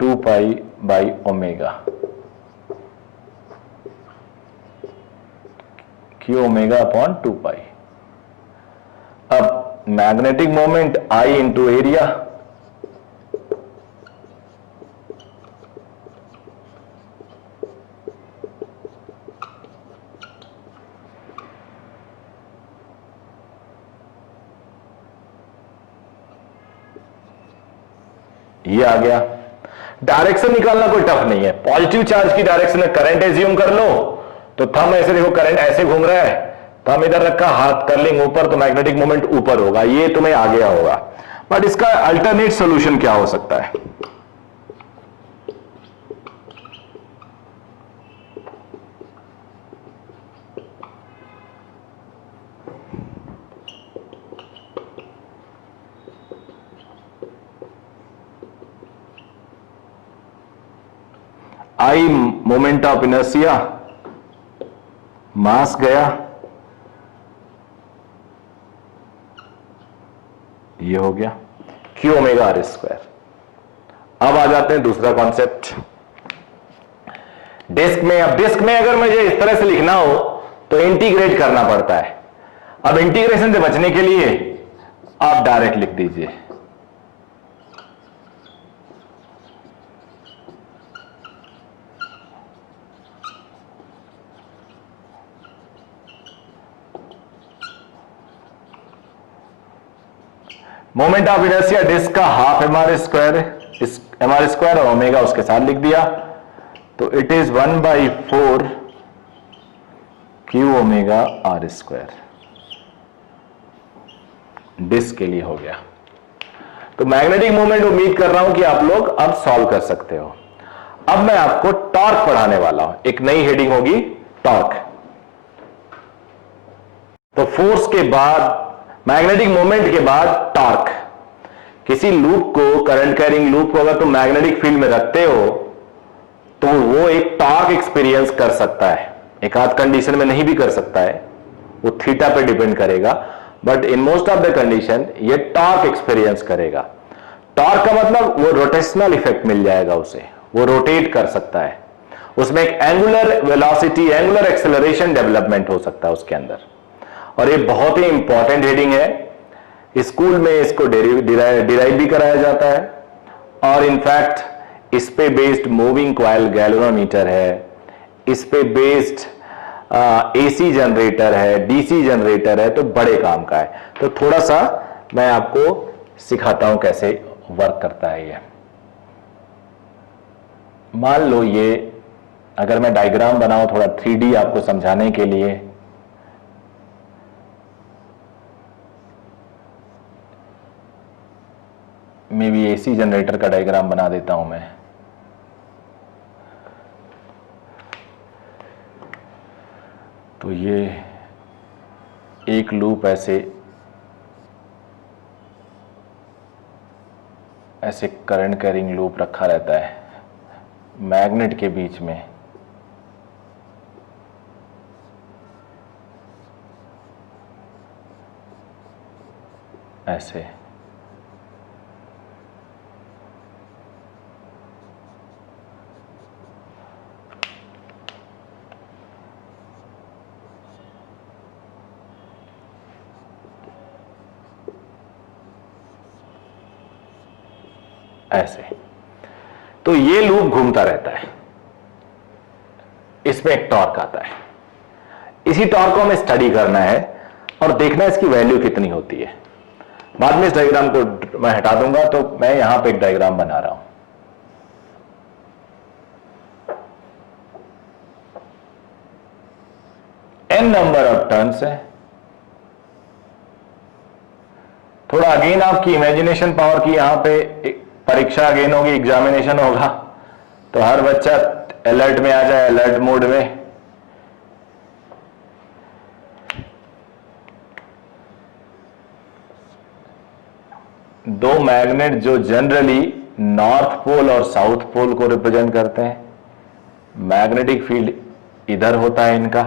2 pi by omega, Q omega upon 2 पाई। अब magnetic moment I into area, ये आ गया। डायरेक्शन निकालना कोई टफ नहीं है। पॉजिटिव चार्ज की डायरेक्शन में करंट एज्यूम कर लो, तो थंब ऐसे देखो, करंट ऐसे घूम रहा है, थंब इधर रखा, हाथ कर्लिंग ऊपर, तो मैग्नेटिक मोमेंट ऊपर होगा, ये तुम्हें आ गया होगा। बट इसका अल्टरनेट सॉल्यूशन क्या हो सकता है? आई मोमेंट ऑफ इनर्शिया, मास गया, ये हो गया क्यू ओमेगा आर स्क्वायर। अब आ जाते हैं दूसरा कॉन्सेप्ट डिस्क में। अब डिस्क में अगर मुझे इस तरह से लिखना हो तो इंटीग्रेट करना पड़ता है। अब इंटीग्रेशन से बचने के लिए आप डायरेक्ट लिख दीजिए, मोमेंट ऑफ इनर्शिया डिस्क का हाफ एम आर स्क्वायर है, एम आर स्क्वायर और ओमेगा उसके साथ लिख दिया, तो it is 1/4 Q omega R square disc के लिए हो गया। तो मैग्नेटिक मोमेंट उम्मीद कर रहा हूं कि आप लोग अब सॉल्व कर सकते हो। अब मैं आपको टॉर्क पढ़ाने वाला हूं, एक नई हेडिंग होगी टॉर्क। तो फोर्स के बाद, मैग्नेटिक मोमेंट के बाद टॉर्क। किसी लूप को, करंट कैरिंग लूप को अगर तुम मैग्नेटिक फील्ड में रखते हो तो वो एक टॉर्क एक्सपीरियंस कर सकता है। एक आध कंडीशन में नहीं भी कर सकता है, वो थीटा पे डिपेंड करेगा, but in most of the condition ये टॉर्क एक्सपीरियंस करेगा। टॉर्क का मतलब वो रोटेशनल इफेक्ट मिल जाएगा उसे, वो रोटेट कर सकता है, उसमें एक angular velocity, angular acceleration development हो सकता है उसके अंदर। और ये बहुत ही इंपॉर्टेंट हेडिंग है, स्कूल में इसको डिराइव भी कराया जाता है, और इनफैक्ट इस पे बेस्ड मूविंग कॉइल गैल्वेनोमीटर है, इस पे बेस्ड एसी जनरेटर है, डीसी जनरेटर है, तो बड़े काम का है। तो थोड़ा सा मैं आपको सिखाता हूं कैसे वर्क करता है ये। मान लो ये, अगर मैं डायग्राम बनाऊं थोड़ा 3D आपको समझाने के लिए, मे बी एसी जनरेटर का डायग्राम बना देता हूं मैं। तो ये एक लूप ऐसे करंट कैरिंग लूप रखा रहता है मैग्नेट के बीच में। ऐसे ऐसे, तो ये लूप घूमता रहता है, इसमें एक टॉर्क आता है। इसी टॉर्क को हमें स्टडी करना है और देखना है इसकी वैल्यू कितनी होती है। बाद में इस डायग्राम को मैं हटा दूंगा, तो मैं यहां पे एक डायग्राम बना रहा हूं। n नंबर ऑफ टर्न्स है। थोड़ा अगेन आपकी इमेजिनेशन पावर की यहां पे परीक्षा अगेन होगी, एग्जामिनेशन होगा, तो हर बच्चा अलर्ट में आ जाए, अलर्ट मोड में। दो मैग्नेट जो जनरली नॉर्थ पोल और साउथ पोल को रिप्रेजेंट करते हैं, मैग्नेटिक फील्ड इधर होता है इनका।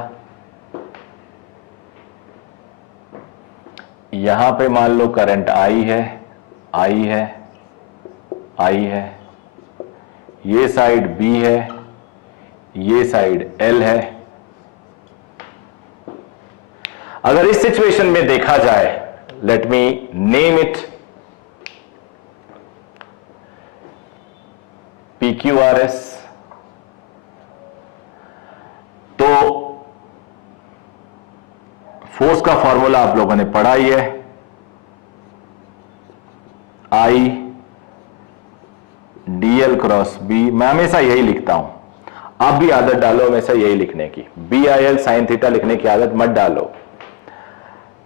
यहां पे मान लो करंट आई है, आई है, आई है, ये साइड बी है, ये साइड एल है। अगर इस सिचुएशन में देखा जाए, let me name it PQRS, तो फोर्स का फॉर्मूला आप लोगों ने पढ़ा ही है, I क्रॉस बी, मैं हमेशा यही लिखता हूं, आप भी आदत डालो हमेशा यही लिखने की, BIL साइन थीटा लिखने की आदत मत डालो।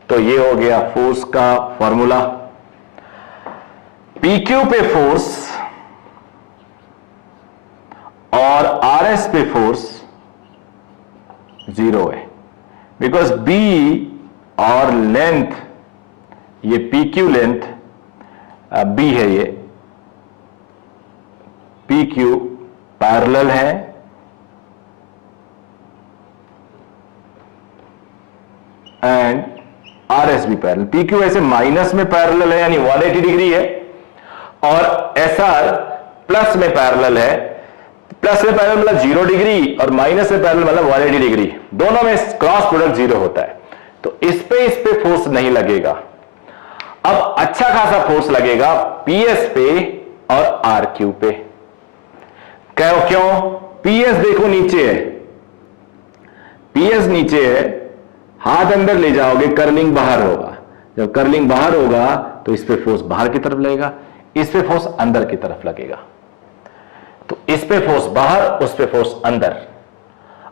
तो ये हो गया फोर्स का फॉर्मूला। PQ पे फोर्स और RS पे फोर्स 0 है, बिकॉज B और लेंथ, ये PQ लेंथ B है, ये PQ पैरेलल है एंड RS भी पैरेलल। PQ ऐसे माइनस में पैरेलल है यानी 180 डिग्री है, और SR प्लस में पैरेलल है। प्लस में पैरेलल मतलब 0 डिग्री और माइनस में पैरेलल मतलब 180 डिग्री, दोनों में क्रॉस प्रोडक्ट 0 होता है। तो इस पे फोर्स नहीं लगेगा। अब अच्छा खासा फोर्स लगेगा PS पे और RQ पे। क्यों? PS देखो नीचे है, PS नीचे है, हाथ अंदर ले जाओगे कर्लिंग बाहर होगा, जब कर्लिंग बाहर होगा तो इस पे फोर्स बाहर की तरफ लगेगा, इस पे फोर्स अंदर की तरफ लगेगा। तो इस पे फोर्स बाहर, उस पे फोर्स अंदर।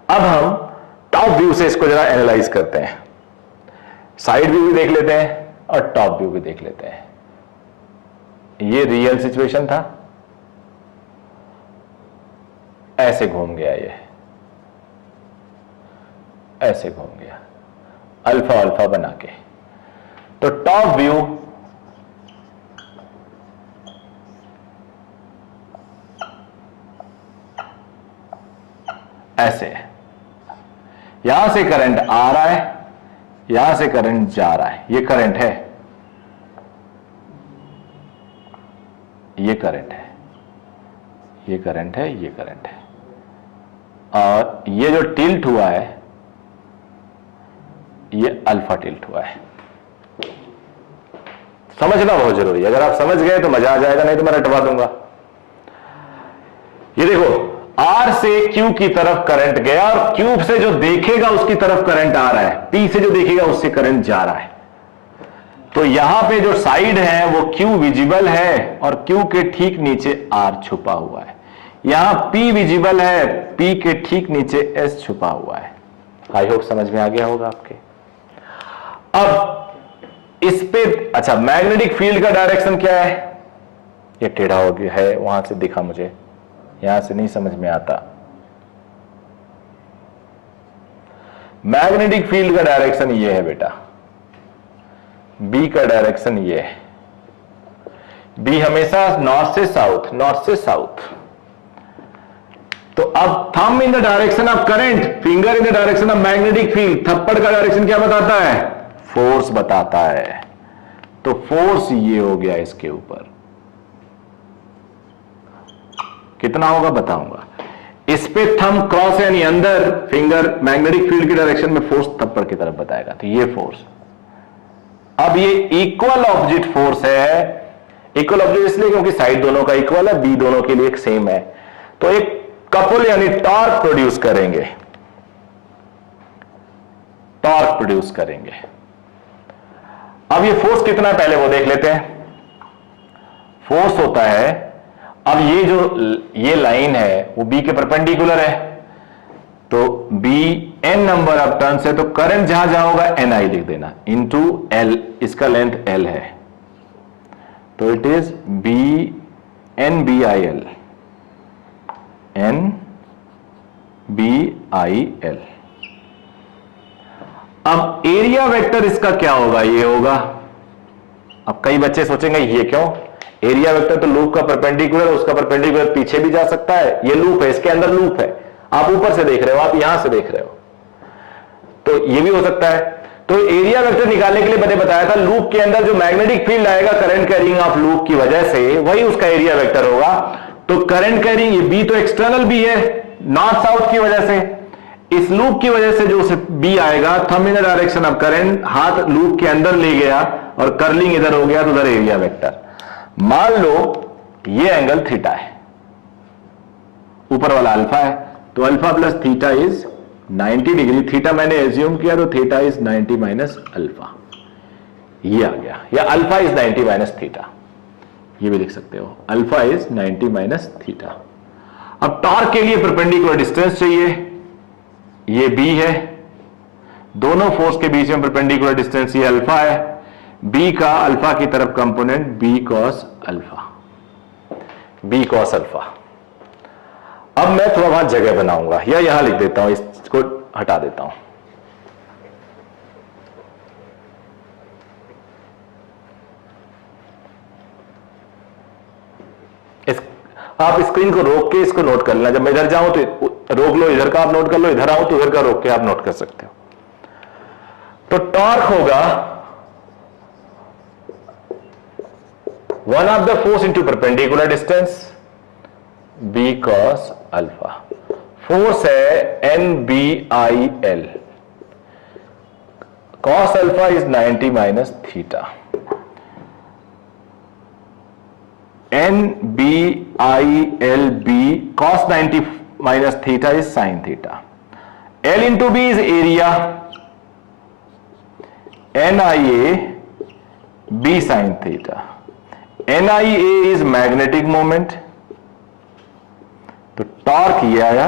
अब हम टॉप व्यू से इसको जरा एनालाइज करते हैं, साइड व्यू भी देख लेते हैं और टॉप व्यू भी देख लेते हैं। ये रियल सिचुएशन था, ऐसे घूम गया, ये ऐसे घूम गया अल्फा अल्फा बना के। तो टॉप व्यू ऐसे है, यहां से करंट आ रहा है, यहां से करंट जा रहा है, ये करंट है, ये करंट है, ये करंट है, ये करंट है, और ये जो टिल्ट हुआ है ये अल्फा टिल्ट हुआ है। समझना बहुत जरूरी है, अगर आप समझ गए तो मजा आ जाएगा, नहीं तो मैं रटवा दूंगा। ये देखो, R से Q की तरफ करंट गया और Q से जो देखेगा उसकी तरफ करंट आ रहा है, P से जो देखेगा उससे करंट जा रहा है। तो यहां पे जो साइड है वो Q विजिबल है और Q के ठीक नीचे R छुपा हुआ है। यहां P विजिबल है, P के ठीक नीचे S छुपा हुआ है। आई होप समझ में आ गया होगा आपके। अब इस पे अच्छा, मैग्नेटिक फील्ड का डायरेक्शन क्या है? ये टेढ़ा हो गया है, वहां से दिखा मुझे, यहां से नहीं समझ में आता। मैग्नेटिक फील्ड का डायरेक्शन ये है बेटा, B का डायरेक्शन ये है। B हमेशा नॉर्थ से साउथ, नॉर्थ से साउथ। तो अब thumb in the direction of current, finger in the direction of magnetic field, थप्पड़ का डायरेक्शन क्या बताता है? फोर्स बताता है। तो फोर्स ये हो गया इसके ऊपर, कितना होगा बताऊंगा। इस पे थंब क्रॉस यानी अंदर, फिंगर मैग्नेटिक फील्ड की डायरेक्शन में, फोर्स थप्पड़ की तरफ बताएगा। तो ये फोर्स, अब ये इक्वल ऑपोजिट फोर्स है। इक्वल ऑपोजिट इसलिए क्योंकि साइड दोनों का इक्वल है, बी दोनों के लिए एक सेम है। तो एक कपल यानी टॉर्क प्रोड्यूस करेंगे, टॉर्क प्रोड्यूस करेंगे। अब ये फोर्स कितना है पहले वो देख लेते हैं। फोर्स होता है, अब ये जो ये लाइन है वो बी के परपेंडिकुलर है, तो B N number of turns है, तो करंट जहां जहां होगा एन आई लिख देना, इंटू एल, इसका लेंथ एल है, तो it is B N B I L, N B I L. अब एरिया वेक्टर इसका क्या होगा? ये होगा। अब कई बच्चे सोचेंगे ये क्यों? एरिया वेक्टर तो लूप का परपेंडिकुलर, उसका परपेंडिकुलर पीछे भी जा सकता है, ये लूप है, इसके अंदर लूप है, आप ऊपर से देख रहे हो, आप यहां से देख रहे हो, तो ये भी हो सकता है। तो एरिया वेक्टर निकालने के लिए मैंने बताया था, लूप के अंदर जो मैग्नेटिक फील्ड आएगा करंट कैरिंग ऑफ लूप की वजह से, वही उसका एरिया वेक्टर होगा। तो करंट कैरिंग, ये बी तो एक्सटर्नल बी है, नॉर्थ साउथ की वजह से, इस लूप की वजह से जो बी आएगा, thumb in the direction of current, हाथ लूप के अंदर ले गया और कर्लिंग इधर हो गया, तो उधर एरिया वेक्टर। मान लो ये एंगल थीटा है, ऊपर वाला अल्फा है, तो alpha plus theta is 90 degree. Theta मैंने एज्यूम किया, तो थीटा इज 90 माइनस अल्फा, ये आ गया, या अल्फा इज 90 माइनस थीटा। ये भी लिख सकते हो, अल्फा इज 90 माइनस थीटा। अब टॉर्क के लिए परपेंडिकुलर डिस्टेंस चाहिए, ये b है, दोनों फोर्स के बीच में परपेंडिकुलर डिस्टेंस ये अल्फा है, b का अल्फा की तरफ component b cos alpha, b cos alpha. अब मैं थोड़ा वहां जगह बनाऊंगा या यहां लिख देता हूं, इसको हटा देता हूं। आप स्क्रीन को रोक के इसको नोट कर लेना, जब मैं इधर जाऊं तो रोक लो, इधर का आप नोट कर लो, इधर आऊं तो इधर का रोक के आप नोट कर सकते हो। तो टॉर्क होगा 1 of the force into perpendicular distance b cos alpha. Force है NBIL, cos alpha is 90 minus theta, NBILB cos 90 minus theta is sin theta. L into B is area, NIA B sin theta. NIA is magnetic moment. तो torque ये आया।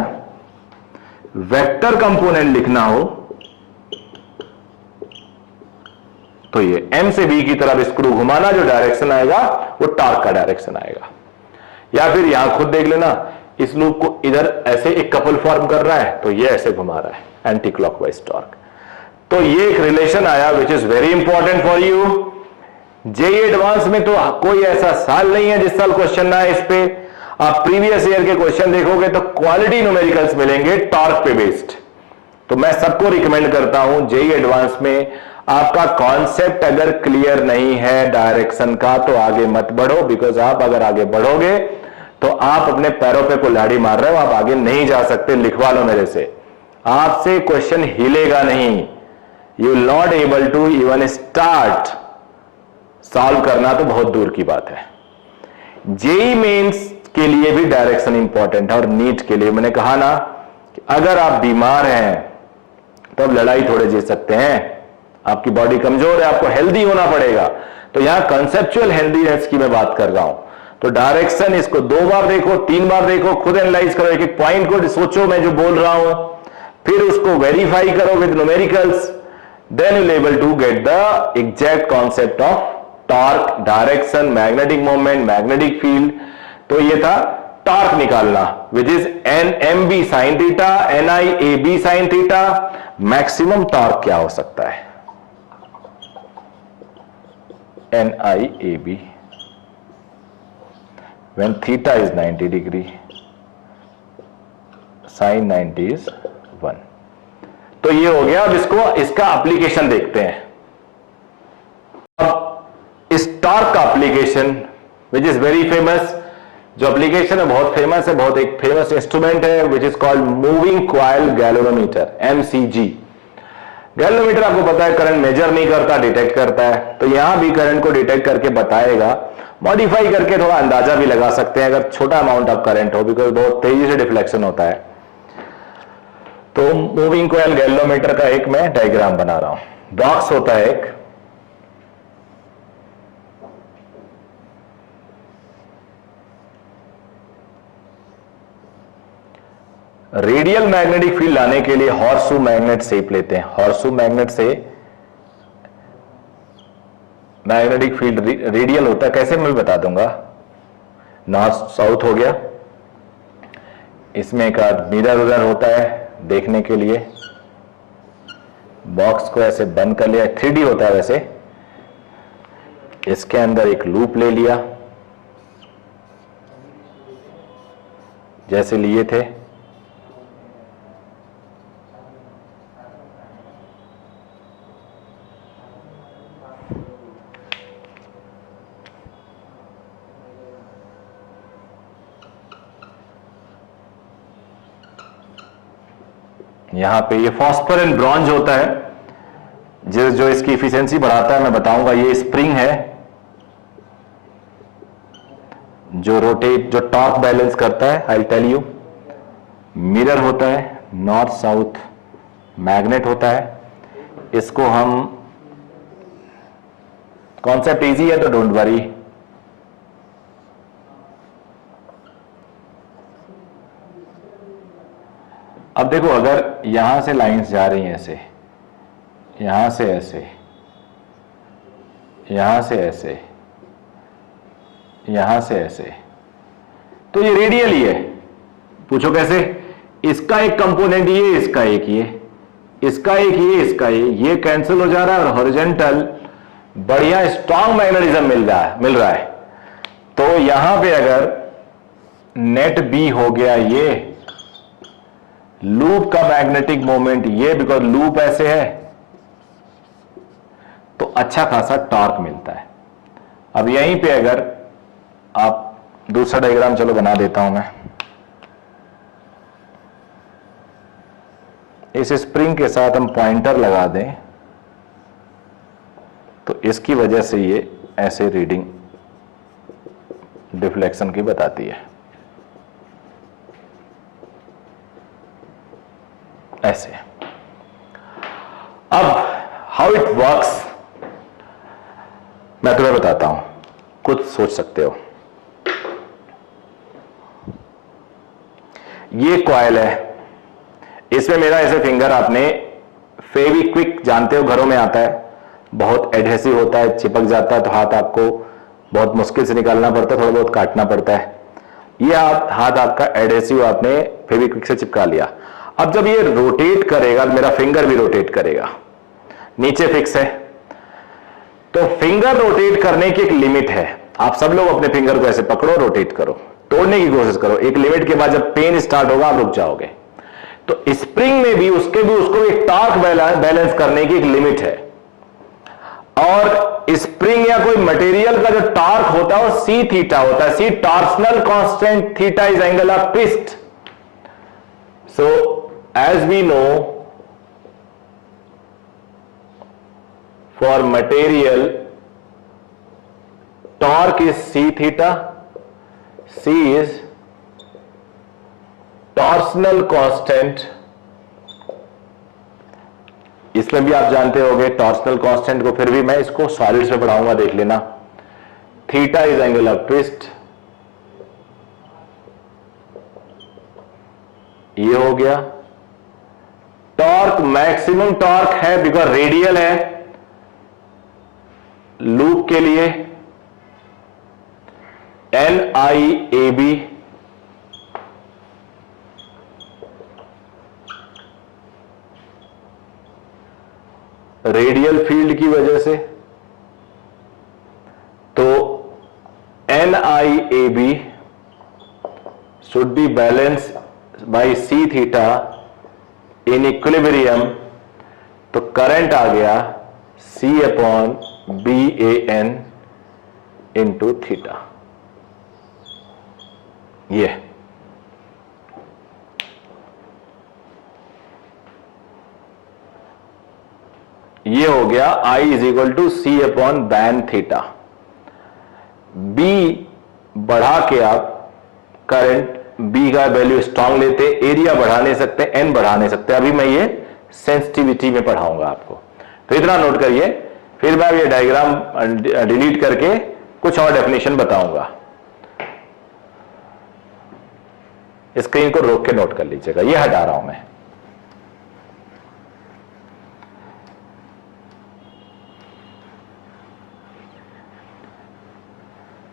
Vector component लिखना हो तो ये M से B की तरफ स्क्रू घुमाना, जो डायरेक्शन आएगा वो टॉर्क का डायरेक्शन आएगा। या फिर यहां खुद देख लेना, इस लूप को इधर ऐसे एक कपल फॉर्म कर रहा है तो ये ऐसे घुमा रहा है, एंटी क्लॉकवाइज टॉर्क। तो ये एक रिलेशन आया which is very important for you. JEE advance में तो कोई ऐसा साल नहीं है जिस साल क्वेश्चन ना है इस पे। आप प्रीवियस ईयर के क्वेश्चन देखोगे तो क्वालिटी न्यूमेरिकल्स मिलेंगे टॉर्क पे बेस्ड। तो मैं सबको रिकमेंड करता हूं जेईई एडवांस में आपका कॉन्सेप्ट अगर क्लियर नहीं है डायरेक्शन का तो आगे मत बढ़ो, बिकॉज आप अगर आगे बढ़ोगे तो आप अपने पैरों पे कुल्हाड़ी मार रहे हो, आप आगे नहीं जा सकते। लिखवा लो मेरे से, आपसे क्वेश्चन हिलेगा नहीं, you will not able to even start solve करना, तो बहुत दूर की बात है। जेईई मेंस के लिए भी डायरेक्शन इंपॉर्टेंट है और नीट के लिए। मैंने कहा ना कि अगर आप बीमार हैं तो अब लड़ाई थोड़े जीत सकते हैं, आपकी बॉडी कमजोर है, आपको हेल्दी होना पड़ेगा। तो यहां कंसेप्चुअल हेल्दीनेस की मैं बात कर रहा हूं। तो डायरेक्शन इसको 2 बार देखो, 3 बार देखो, खुद एनालाइज करो, एक एक पॉइंट को सोचो मैं जो बोल रहा हूं, फिर उसको वेरीफाई करो with numericals, then you able to get the exact concept of torque, direction, magnetic moment, magnetic field. तो ये था टॉर्क निकालना, which is NMB sine theta, NIAB sine theta. Maximum torque क्या हो सकता है? NIAB when theta is 90 degree, sin 90 is 1। तो ये हो गया। अब इसका एप्लीकेशन देखते हैं। अब इस टॉर्क का application which is very famous, जो एप्लीकेशन है बहुत फेमस है, बहुत एक फेमस इंस्ट्रूमेंट है which is called moving coil galvanometer, MCG। Galvanometer आपको पता है करंट मेजर नहीं करता, डिटेक्ट करता है। तो यहां भी करंट को डिटेक्ट करके बताएगा, मॉडिफाई करके थोड़ा अंदाजा भी लगा सकते हैं अगर छोटा अमाउंट ऑफ करंट हो, बिकॉज बहुत तेजी से डिफ्लेक्शन होता है। तो मूविंग कॉइल गैल्वेनोमीटर का एक मैं डायग्राम बना रहा हूं। बॉक्स होता है एक, रेडियल मैग्नेटिक फील्ड लाने के लिए हॉर्सशू मैग्नेट शेप लेते हैं। हॉर्सशू मैग्नेट से मैग्नेटिक फील्ड रेडियल होता है, कैसे मैं बता दूंगा। नॉर्थ साउथ हो गया, इसमें एक मिरर उधर होता है देखने के लिए। बॉक्स को ऐसे बंद कर लिया, 3D होता है वैसे। इसके अंदर एक लूप ले लिया जैसे लिए थे, यहां पे ये फॉस्फोरेंट ब्रॉन्ज होता है जो इसकी इफिशिएंसी बढ़ाता है, मैं बताऊंगा। ये स्प्रिंग है जो रोटेट, जो टॉर्क बैलेंस करता है, आई टेल यू। मिरर होता है, नॉर्थ साउथ मैग्नेट होता है। इसको हम, कॉन्सेप्ट इजी है तो डोंट वरी, अब देखो, अगर यहां से लाइंस जा रही हैं ऐसे, यहां से ऐसे, यहां से ऐसे, यहां से ऐसे, तो ये रेडियल ही है। पूछो कैसे? इसका एक कंपोनेंट ये, इसका एक ये, इसका एक ये, इसका ये कैंसिल हो जा रहा है और हॉरिजॉन्टल बढ़िया स्ट्रांग मैग्नेटिज्म मिल रहा है। तो यहां पे अगर नेट बी हो गया ये, लूप का मैग्नेटिक मोमेंट ये, बिकॉज लूप ऐसे है, तो अच्छा खासा टॉर्क मिलता है। अब यहीं पे अगर आप दूसरा डायग्राम चलो बना देता हूं मैं, इस स्प्रिंग के साथ हम पॉइंटर लगा दें तो इसकी वजह से ये ऐसे रीडिंग डिफ्लेक्शन की बताती है, ऐसे। अब हाउ इट वर्क्स मैं तुम्हें बताता हूं, कुछ सोच सकते हो। ये कॉइल है, इसमें मेरा ऐसे फिंगर, आपने फेविक्विक जानते हो, घरों में आता है, बहुत एडहेसिव होता है, चिपक जाता है, तो हाथ आपको बहुत मुश्किल से निकालना पड़ता है, थोड़ा बहुत काटना पड़ता है। ये हाथ आपका एडहेसिव आपने फेविक्विक से चिपका लिया। अब जब ये रोटेट करेगा, मेरा फिंगर भी रोटेट करेगा, नीचे फिक्स है, तो फिंगर रोटेट करने की एक लिमिट है। आप सब लोग अपने फिंगर को ऐसे पकड़ो, रोटेट करो, तोड़ने की कोशिश करो, एक लिमिट के बाद जब पेन स्टार्ट होगा आप रुक जाओगे। तो स्प्रिंग में भी उसको एक टॉर्क बैलेंस करने की एक लिमिट है, और स्प्रिंग या कोई मटेरियल का जो टॉर्क होता है वो सी थीटा होता है। C torsional constant, theta is angle of twist. So as we know, for material torque is C theta, C is torsional constant. इसमें भी आप जानते होंगे टॉर्सनल कांस्टेंट को, फिर भी मैं इसको सॉलिड्स में पढ़ाऊंगा, देख लेना। Theta is angle of twist, ये हो गया। टॉर्क मैक्सिमम टॉर्क है बिकॉज रेडियल है, लूप के लिए NIAB, रेडियल फील्ड की वजह से, तो NIAB should be balance by C theta in equilibrium, तो करंट आ गया C/BAN इंटू थीटा। ये हो गया I is equal to C/BAN theta. B बढ़ा के आप करंट B का वैल्यू स्ट्रांग लेते, एरिया बढ़ा नहीं सकते, N बढ़ा नहीं सकते। अभी मैं ये सेंसिटिविटी में पढ़ाऊंगा आपको, तो इतना नोट करिए। फिर मैं ये डायग्राम डिलीट करके कुछ और डेफिनेशन बताऊंगा। स्क्रीन को रोक के नोट कर लीजिएगा, ये हटा रहा हूं मैं।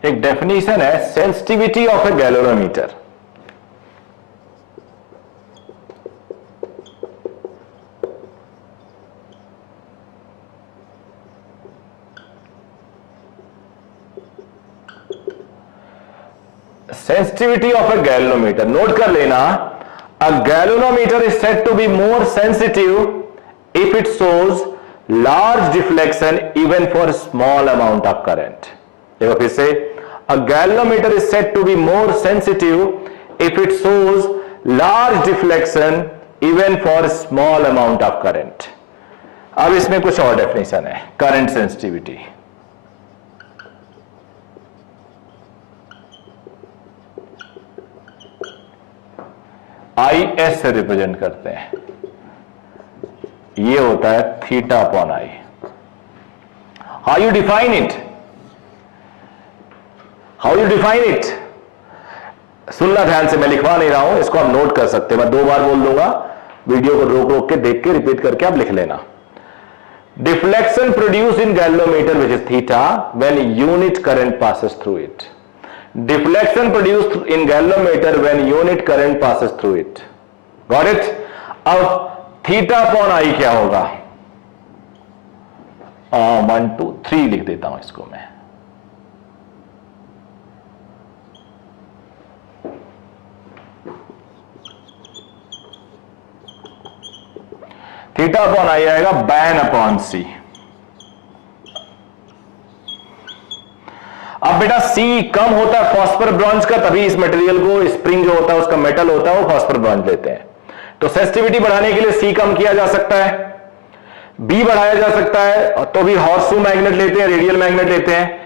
एक डेफिनेशन है sensitivity of A galvanometer. Sensitivity of a galvanometer, note कर लेना, a galvanometer is said to be more sensitive if it shows large deflection even for a small amount of current. देखो फिर से, a galvanometer is said to be more sensitive if it shows large deflection even for a small amount of current. अब इसमें कुछ और definition है current sensitivity. IS से represent करते हैं, ये होता है theta upon I. How you define it? सुनना ध्यान से, मैं लिखवा नहीं रहा हूं, इसको आप नोट कर सकते हैं, मैं 2 बार बोल दूंगा, वीडियो को रोक रोक के देख के रिपीट करके आप लिख लेना। Deflection produce in galvanometer which is theta when unit current passes through it. Deflection produced in galvanometer when unit current passes through it. Got it? अब थीटा अपॉन आई क्या होगा? 1 2 3 लिख देता हूं इसको मैं। थीटा अपॉन आई आएगा बैन अपॉन सी। अब बेटा सी कम होता है फॉस्फर ब्रॉन्ज का, तभी इस मटेरियल को, स्प्रिंग जो होता है उसका मेटल होता है वो फॉस्फर ब्रॉन्ज लेते हैं। तो सेंसिटिविटी बढ़ाने के लिए सी कम किया जा सकता है, बी बढ़ाया जा सकता है, तो भी हॉर्सशू मैग्नेट लेते हैं, रेडियल मैग्नेट लेते हैं।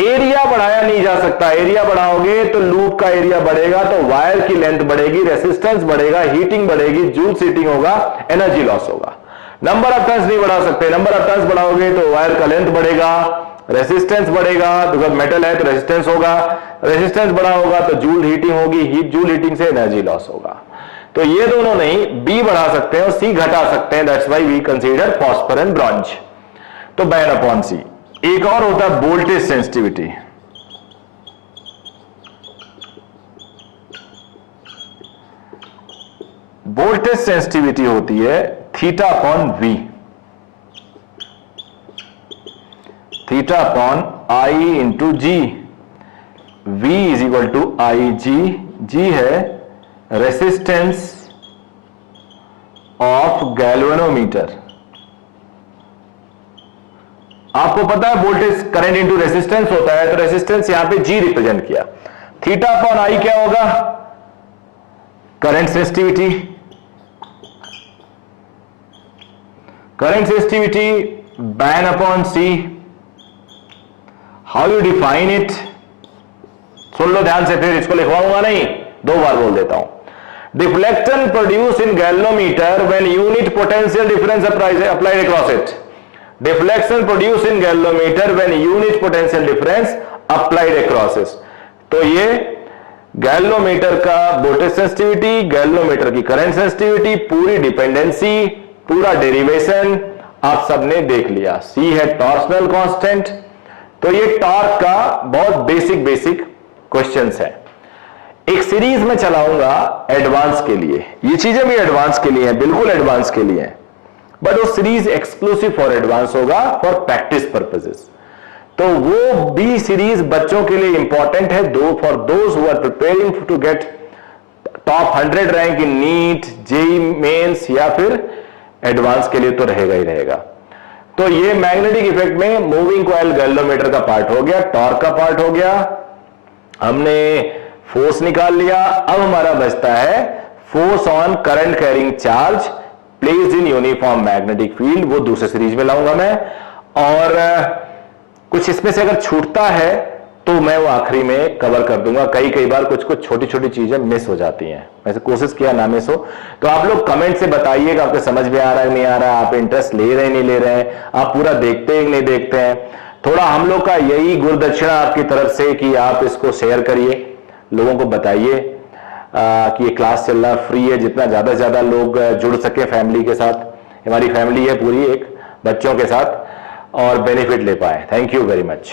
एरिया बढ़ाया नहीं जा सकता, एरिया बढ़ाओगे तो लूप का एरिया बढ़ेगा, तो वायर की लेंथ बढ़ेगी, रेसिस्टेंस बढ़ेगा, हीटिंग बढ़ेगी, जूल हीटिंग होगा, एनर्जी लॉस होगा। नंबर ऑफ टर्न्स नहीं बढ़ा सकते, नंबर ऑफ टर्न्स बढ़ाओगे तो वायर का लेंथ बढ़ेगा, रेसिस्टेंस बढ़ेगा, बिकॉज मेटल है तो रेसिस्टेंस होगा, रेसिस्टेंस बड़ा होगा तो जूल हीटिंग होगी, जूल हीटिंग से एनर्जी लॉस होगा। तो ये दोनों नहीं, बी बढ़ा सकते हैं और सी घटा सकते हैं, that's why we consider phosphor and bronze. तो बैन अपॉन सी। एक और होता है वोल्टेज सेंसिटिविटी। वोल्टेज सेंसिटिविटी होती है theta upon V, theta upon I into G. V is equal to I G, G है रेसिस्टेंस ऑफ गैल्वेनोमीटर। आपको पता है वोल्टेज करंट इंटू रेसिस्टेंस होता है, तो रेसिस्टेंस यहां पे जी रिप्रेजेंट किया। थीटा अपॉन आई क्या होगा? Current sensitivity, current sensitivity B A N upon C. How you define it? सुन लो ध्यान से, फिर इसको लिखवाऊंगा नहीं, 2 बार बोल देता हूं। Deflection produce in galvanometer when unit potential difference applied across it. Deflection produce in galvanometer when unit potential difference applied across it. तो ये गैल्वेनोमीटर का वोल्टेज सेंसिटिविटी, गैल्वेनोमीटर की करंट सेंसिटिविटी, पूरी डिपेंडेंसी, पूरा डेरिवेशन आप सबने देख लिया। सी है टॉर्सनल कांस्टेंट। तो ये टॉर्क का बहुत बेसिक क्वेश्चंस है। एक सीरीज में चलाऊंगा एडवांस के लिए, ये चीजें भी एडवांस के लिए हैं, बिल्कुल एडवांस के लिए हैं, बट वो सीरीज एक्सक्लूसिव फॉर एडवांस होगा, फॉर प्रैक्टिस पर्पसेस। तो वो भी सीरीज बच्चों के लिए इंपॉर्टेंट है, for those who are preparing to get top 100 rank in NEET, JEE mains या फिर एडवांस के लिए तो रहेगा ही रहेगा। तो ये मैग्नेटिक इफेक्ट में मूविंग कॉइल गैल्वेनोमीटर का पार्ट हो गया, टॉर्क का पार्ट हो गया, हमने फोर्स निकाल लिया। अब हमारा बचता है force on current carrying charge placed in uniform magnetic field, वो दूसरे सीरीज में लाऊंगा मैं। और कुछ इसमें से अगर छूटता है तो मैं वो आखिरी में कवर कर दूंगा। कई बार कुछ छोटी छोटी चीजें मिस हो जाती हैं, वैसे कोशिश किया ना मिस हो। तो आप लोग कमेंट से बताइएगा आपको समझ में आ रहा है नहीं आ रहा है, आप इंटरेस्ट ले रहे हैं नहीं ले रहे हैं, आप पूरा देखते हैं नहीं देखते हैं। थोड़ा हम लोग का यही गुरुदक्षिणा आपकी तरफ से कि आप इसको शेयर करिए, लोगों को बताइए कि ये क्लास चल रहा, फ्री है, जितना ज्यादा से ज्यादा लोग जुड़ सके फैमिली के साथ। हमारी फैमिली है पूरी एक बच्चों के साथ, और बेनिफिट ले पाए। Thank you very much.